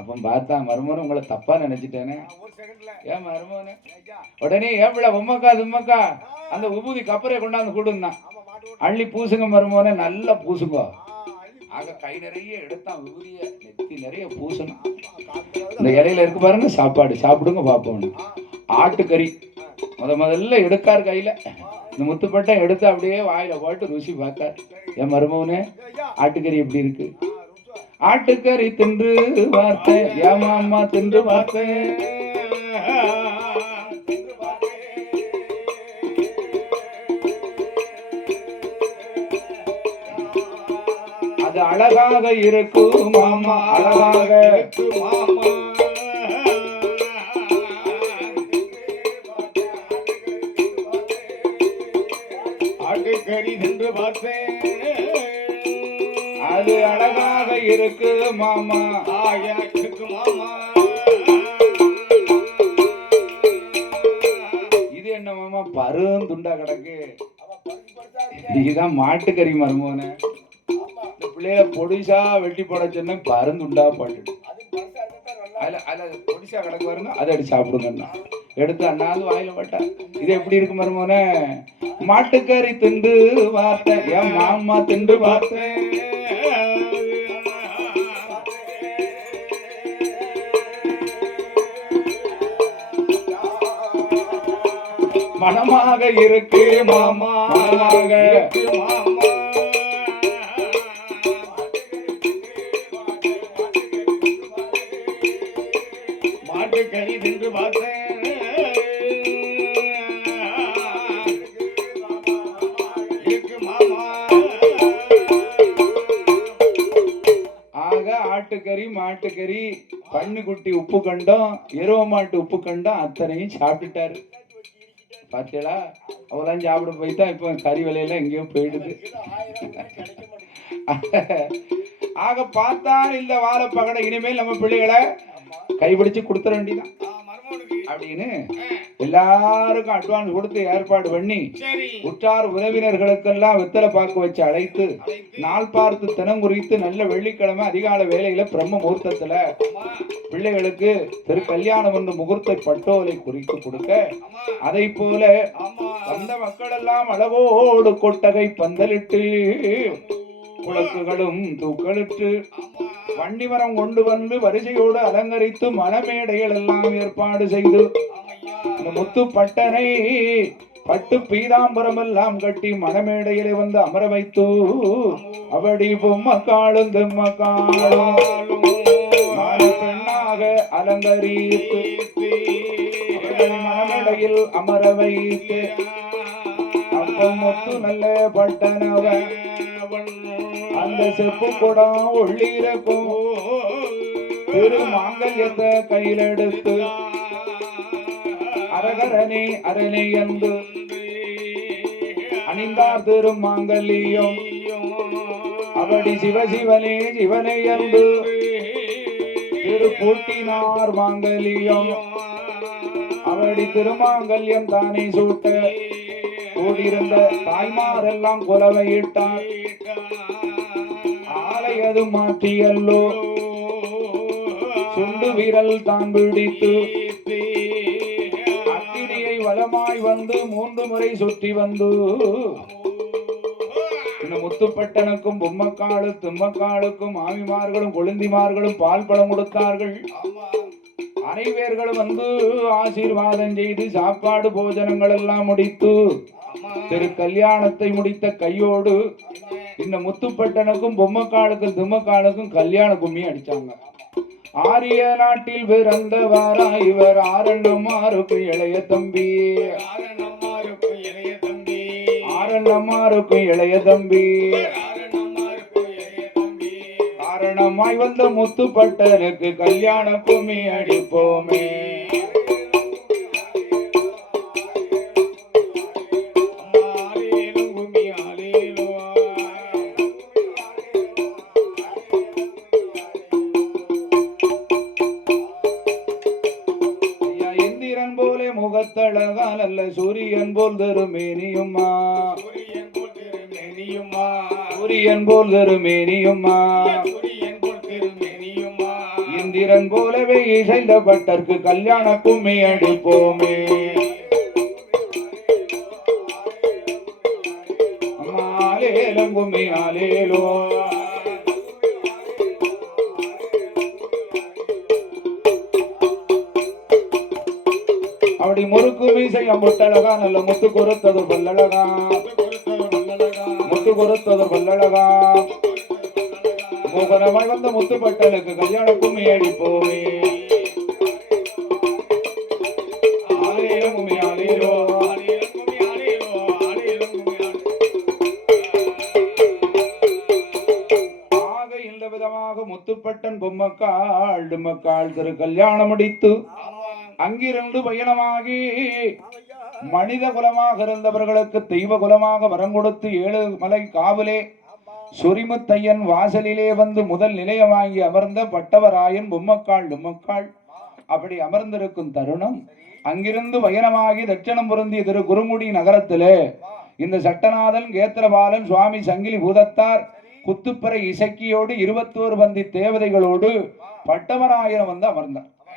அப்ப பார்த்தா மருமகன் உங்களை தப்பா நினைச்சிட்டேனே. ஏன் மருமகனே உடனே ஏப்பிள்ள உம்மக்கா தும்மக்கா அந்த உபூதி கப்பரை கொண்டாந்து கொடுன்னா அள்ளி பூசுங்க மருமகனே, நல்லா பூசுங்க. ஆக கை நிறைய எடுத்தான் விபூதிய நெத்தி நிறைய பூசணும். இந்த இலையில இருக்கு பாருங்க சாப்பாடு சாப்பிடுங்க பாப்போம். ஆட்டுக்கறி முதல்ல எடுக்கார் கையில. இந்த முத்துப்பட்டை எடுத்து அப்படியே வாயில போட்டு ருசி பார்த்தார். என் மருமகனே ஆட்டுக்கறி எப்படி இருக்கு ஆட்டுக்கறி தின்று பார்த்தேன் ஏமாமா தின்று பார்த்தேன் அது அழகாக இருக்கும் மாமா அழகாக மாமா ஆட்டுக்கறி தின்று பார்த்தேன் அது அழகாக இருக்கு மாமா எனக்கு மாமா இது என்ன மாமா பரும் துண்டா கிடக்கு இதுதான் மாட்டுக்கறி மருமோன இந்த பிள்ளைய பொடிசா வெட்டி போட சொன்ன பருந்துண்டா பாட்டு அதுல பொடிசா கிடக்கு பாருங்க அதை எடுத்து சாப்பிடுங்க எடுத்து அண்ணாந்து வாயில போட்டா இது எப்படி இருக்கு மருமோன மாட்டுக்கறி திண்டு பார்த்தேன் என் மாமா திண்டு பார்த்தேன் மனமாக இருக்கு மாமா மனமாக இருக்கு மாமா மாட்டுக்கறி தின்று பார்த்தேன் இருக்கு மாமா ஆக ஆட்டுக்கறி மாட்டுக்கறி பன்னிக்குட்டி உப்பு கண்டம் எருவ மாட்டு உப்பு கண்டம் அத்தனையும் சாப்பிட்டுட்டாரு பாத்தீங்களா அவெல்லாம் சாப்பிட போய் தான் இப்போ கறி விலையெல்லாம் எங்கேயோ போயிடுது ஆக பார்த்தான் இந்த வாழை பகடை இனிமேல் நம்ம பிள்ளைகளை கைப்பிடிச்சு கொடுத்துட வேண்டியதான் அப்படின்னு எல்லாருக்கும் அட்வான்ஸ் கொடுத்து ஏற்பாடு பண்ணி உற்றார் உறவினர்களுக்கெல்லாம் வெத்தலை பாக்கு வச்சு அழைத்து நாள் பார்த்து தினம் குறித்து நல்ல வெள்ளிக்கிழமை அதிகால வேலையில பிரம்ம முகூர்த்தத்துல பிள்ளைகளுக்கு திரு கல்யாணம் என்று முகூர்த்த பட்டோலை குறித்து கொடுக்க அதை போல வந்த மக்கள் எல்லாம் அளவோடு கொட்டகை பந்தலிட்டு குளக்குகளும் தூக்களிட்டு வண்டிமரம் கொண்டு வந்து வரிசையோடு அலங்கரித்து மணமேடைகள் எல்லாம் ஏற்பாடு செய்து இந்த முத்து பட்டனை பட்டு பீதாம்பரம் எல்லாம் கட்டி மணமேடையிலே வந்து அமர வைத்து அவடி பொம்மக்காலும் தெம்மக்காலும் பெண்ணாக அலங்கரித்து மணமேடையில் அமர வைத்து அப்ப முத்து நல்ல பட்டனவன் அந்த செப்பு குடம் உள்ளிருக்கும் திரு மாங்கல்யத்தை கையில் எடுத்து அரகரணி அரணி என்று அணிந்தார் திரு மாங்கல்யம் அவடி சிவசிவனே சிவனை என்று திரு பூட்டினார் மாங்கல்யம் அவடி திருமாங்கல்யம் தானே சூட்ட கூடியிருந்த தாய்மாரெல்லாம் குலவையிட்டார் ஆலையது மாற்றியல்லோ சுண்டு வீரல் தான் பிடித்து அக்கினியை வலமாய் வந்து 3 முறை சுற்றி வந்து இந்த முத்துப்பட்டனுக்கும் பொம்மக்காடு தும்மக்காடுக்கும் மாமிமார்களும் கொழுந்திமார்களும் பால் பழம் கொடுத்தார்கள் அனைவர்களும் வந்து ஆசீர்வாதம் செய்து சாப்பாடு போஜனங்கள் எல்லாம் முடித்து திரு கல்யாணத்தை முடித்த கையோடு இந்த முத்துப்பட்டனுக்கும் பொம்மக்காடுக்கும் தும்மக்காடுக்கும் கல்யாண கும்மி அடிச்சாங்க. ஆரிய நாட்டில் பிறந்தவாரா இவர் ஆரண்ணம்மாருக்கு இளைய தம்பி ஆரண்ணம்மாருக்கு இளைய தம்பி காரணமாய் வந்த முத்துப்பட்டனுக்கு கல்யாண கும்மி அடிப்போமே. முகத்தழகால் அல்ல சூரியன் போல் தருமேனியும்மா சூரியன் போல் தருமேனியும்மா இந்திரன் போலவே இசைந்த பட்டர்க்கு கல்யாண கும்மி அடிப்போமே. ஆலேலம் கும்மி ஆலேலோ அப்படி முறுக்கு மீசையம் முட்டழகா நல்ல முத்து கொடுத்தது பல்லழகா முத்து கொடுத்தது பல்லழகா மோகனமாய் வந்த முத்துப்பட்டலுக்கு கல்யாண கும்மி அடிப்போமே. ஆலேலம் கும்மி ஆலேலோ. ஆடியிலும் கும்மி ஆடியிலோ, ஆடியிலும் கும்மி ஆக இந்த விதமாக முத்துப்பட்டன் பொம்மக்காள் டும்மக்காள் திரு கல்யாணம் முடித்து அங்கிருந்து பயணமாகி மனித குலமாக இருந்தவர்களுக்கு தெய்வ குலமாக வரம் கொடுத்து 7 மலை காவலே சொரிமுத்தையன் வாசலிலே வந்து முதல் நிலையம் வாங்கி அமர்ந்த பட்டவராயன் பொம்மக்காள் டும்மக்காள் அப்படி அமர்ந்திருக்கும் தருணம் அங்கிருந்து பயணமாகி தட்சணம் பொருந்திய திரு குருமுடி நகரத்திலே இந்த சட்டநாதன் கேத்திரபாலன் சுவாமி சங்கிலி பூதத்தார் குத்துப்பறை இசக்கியோடு 21 பந்தி தேவதைகளோடு பட்டவராயன் வந்து அமர்ந்தார்.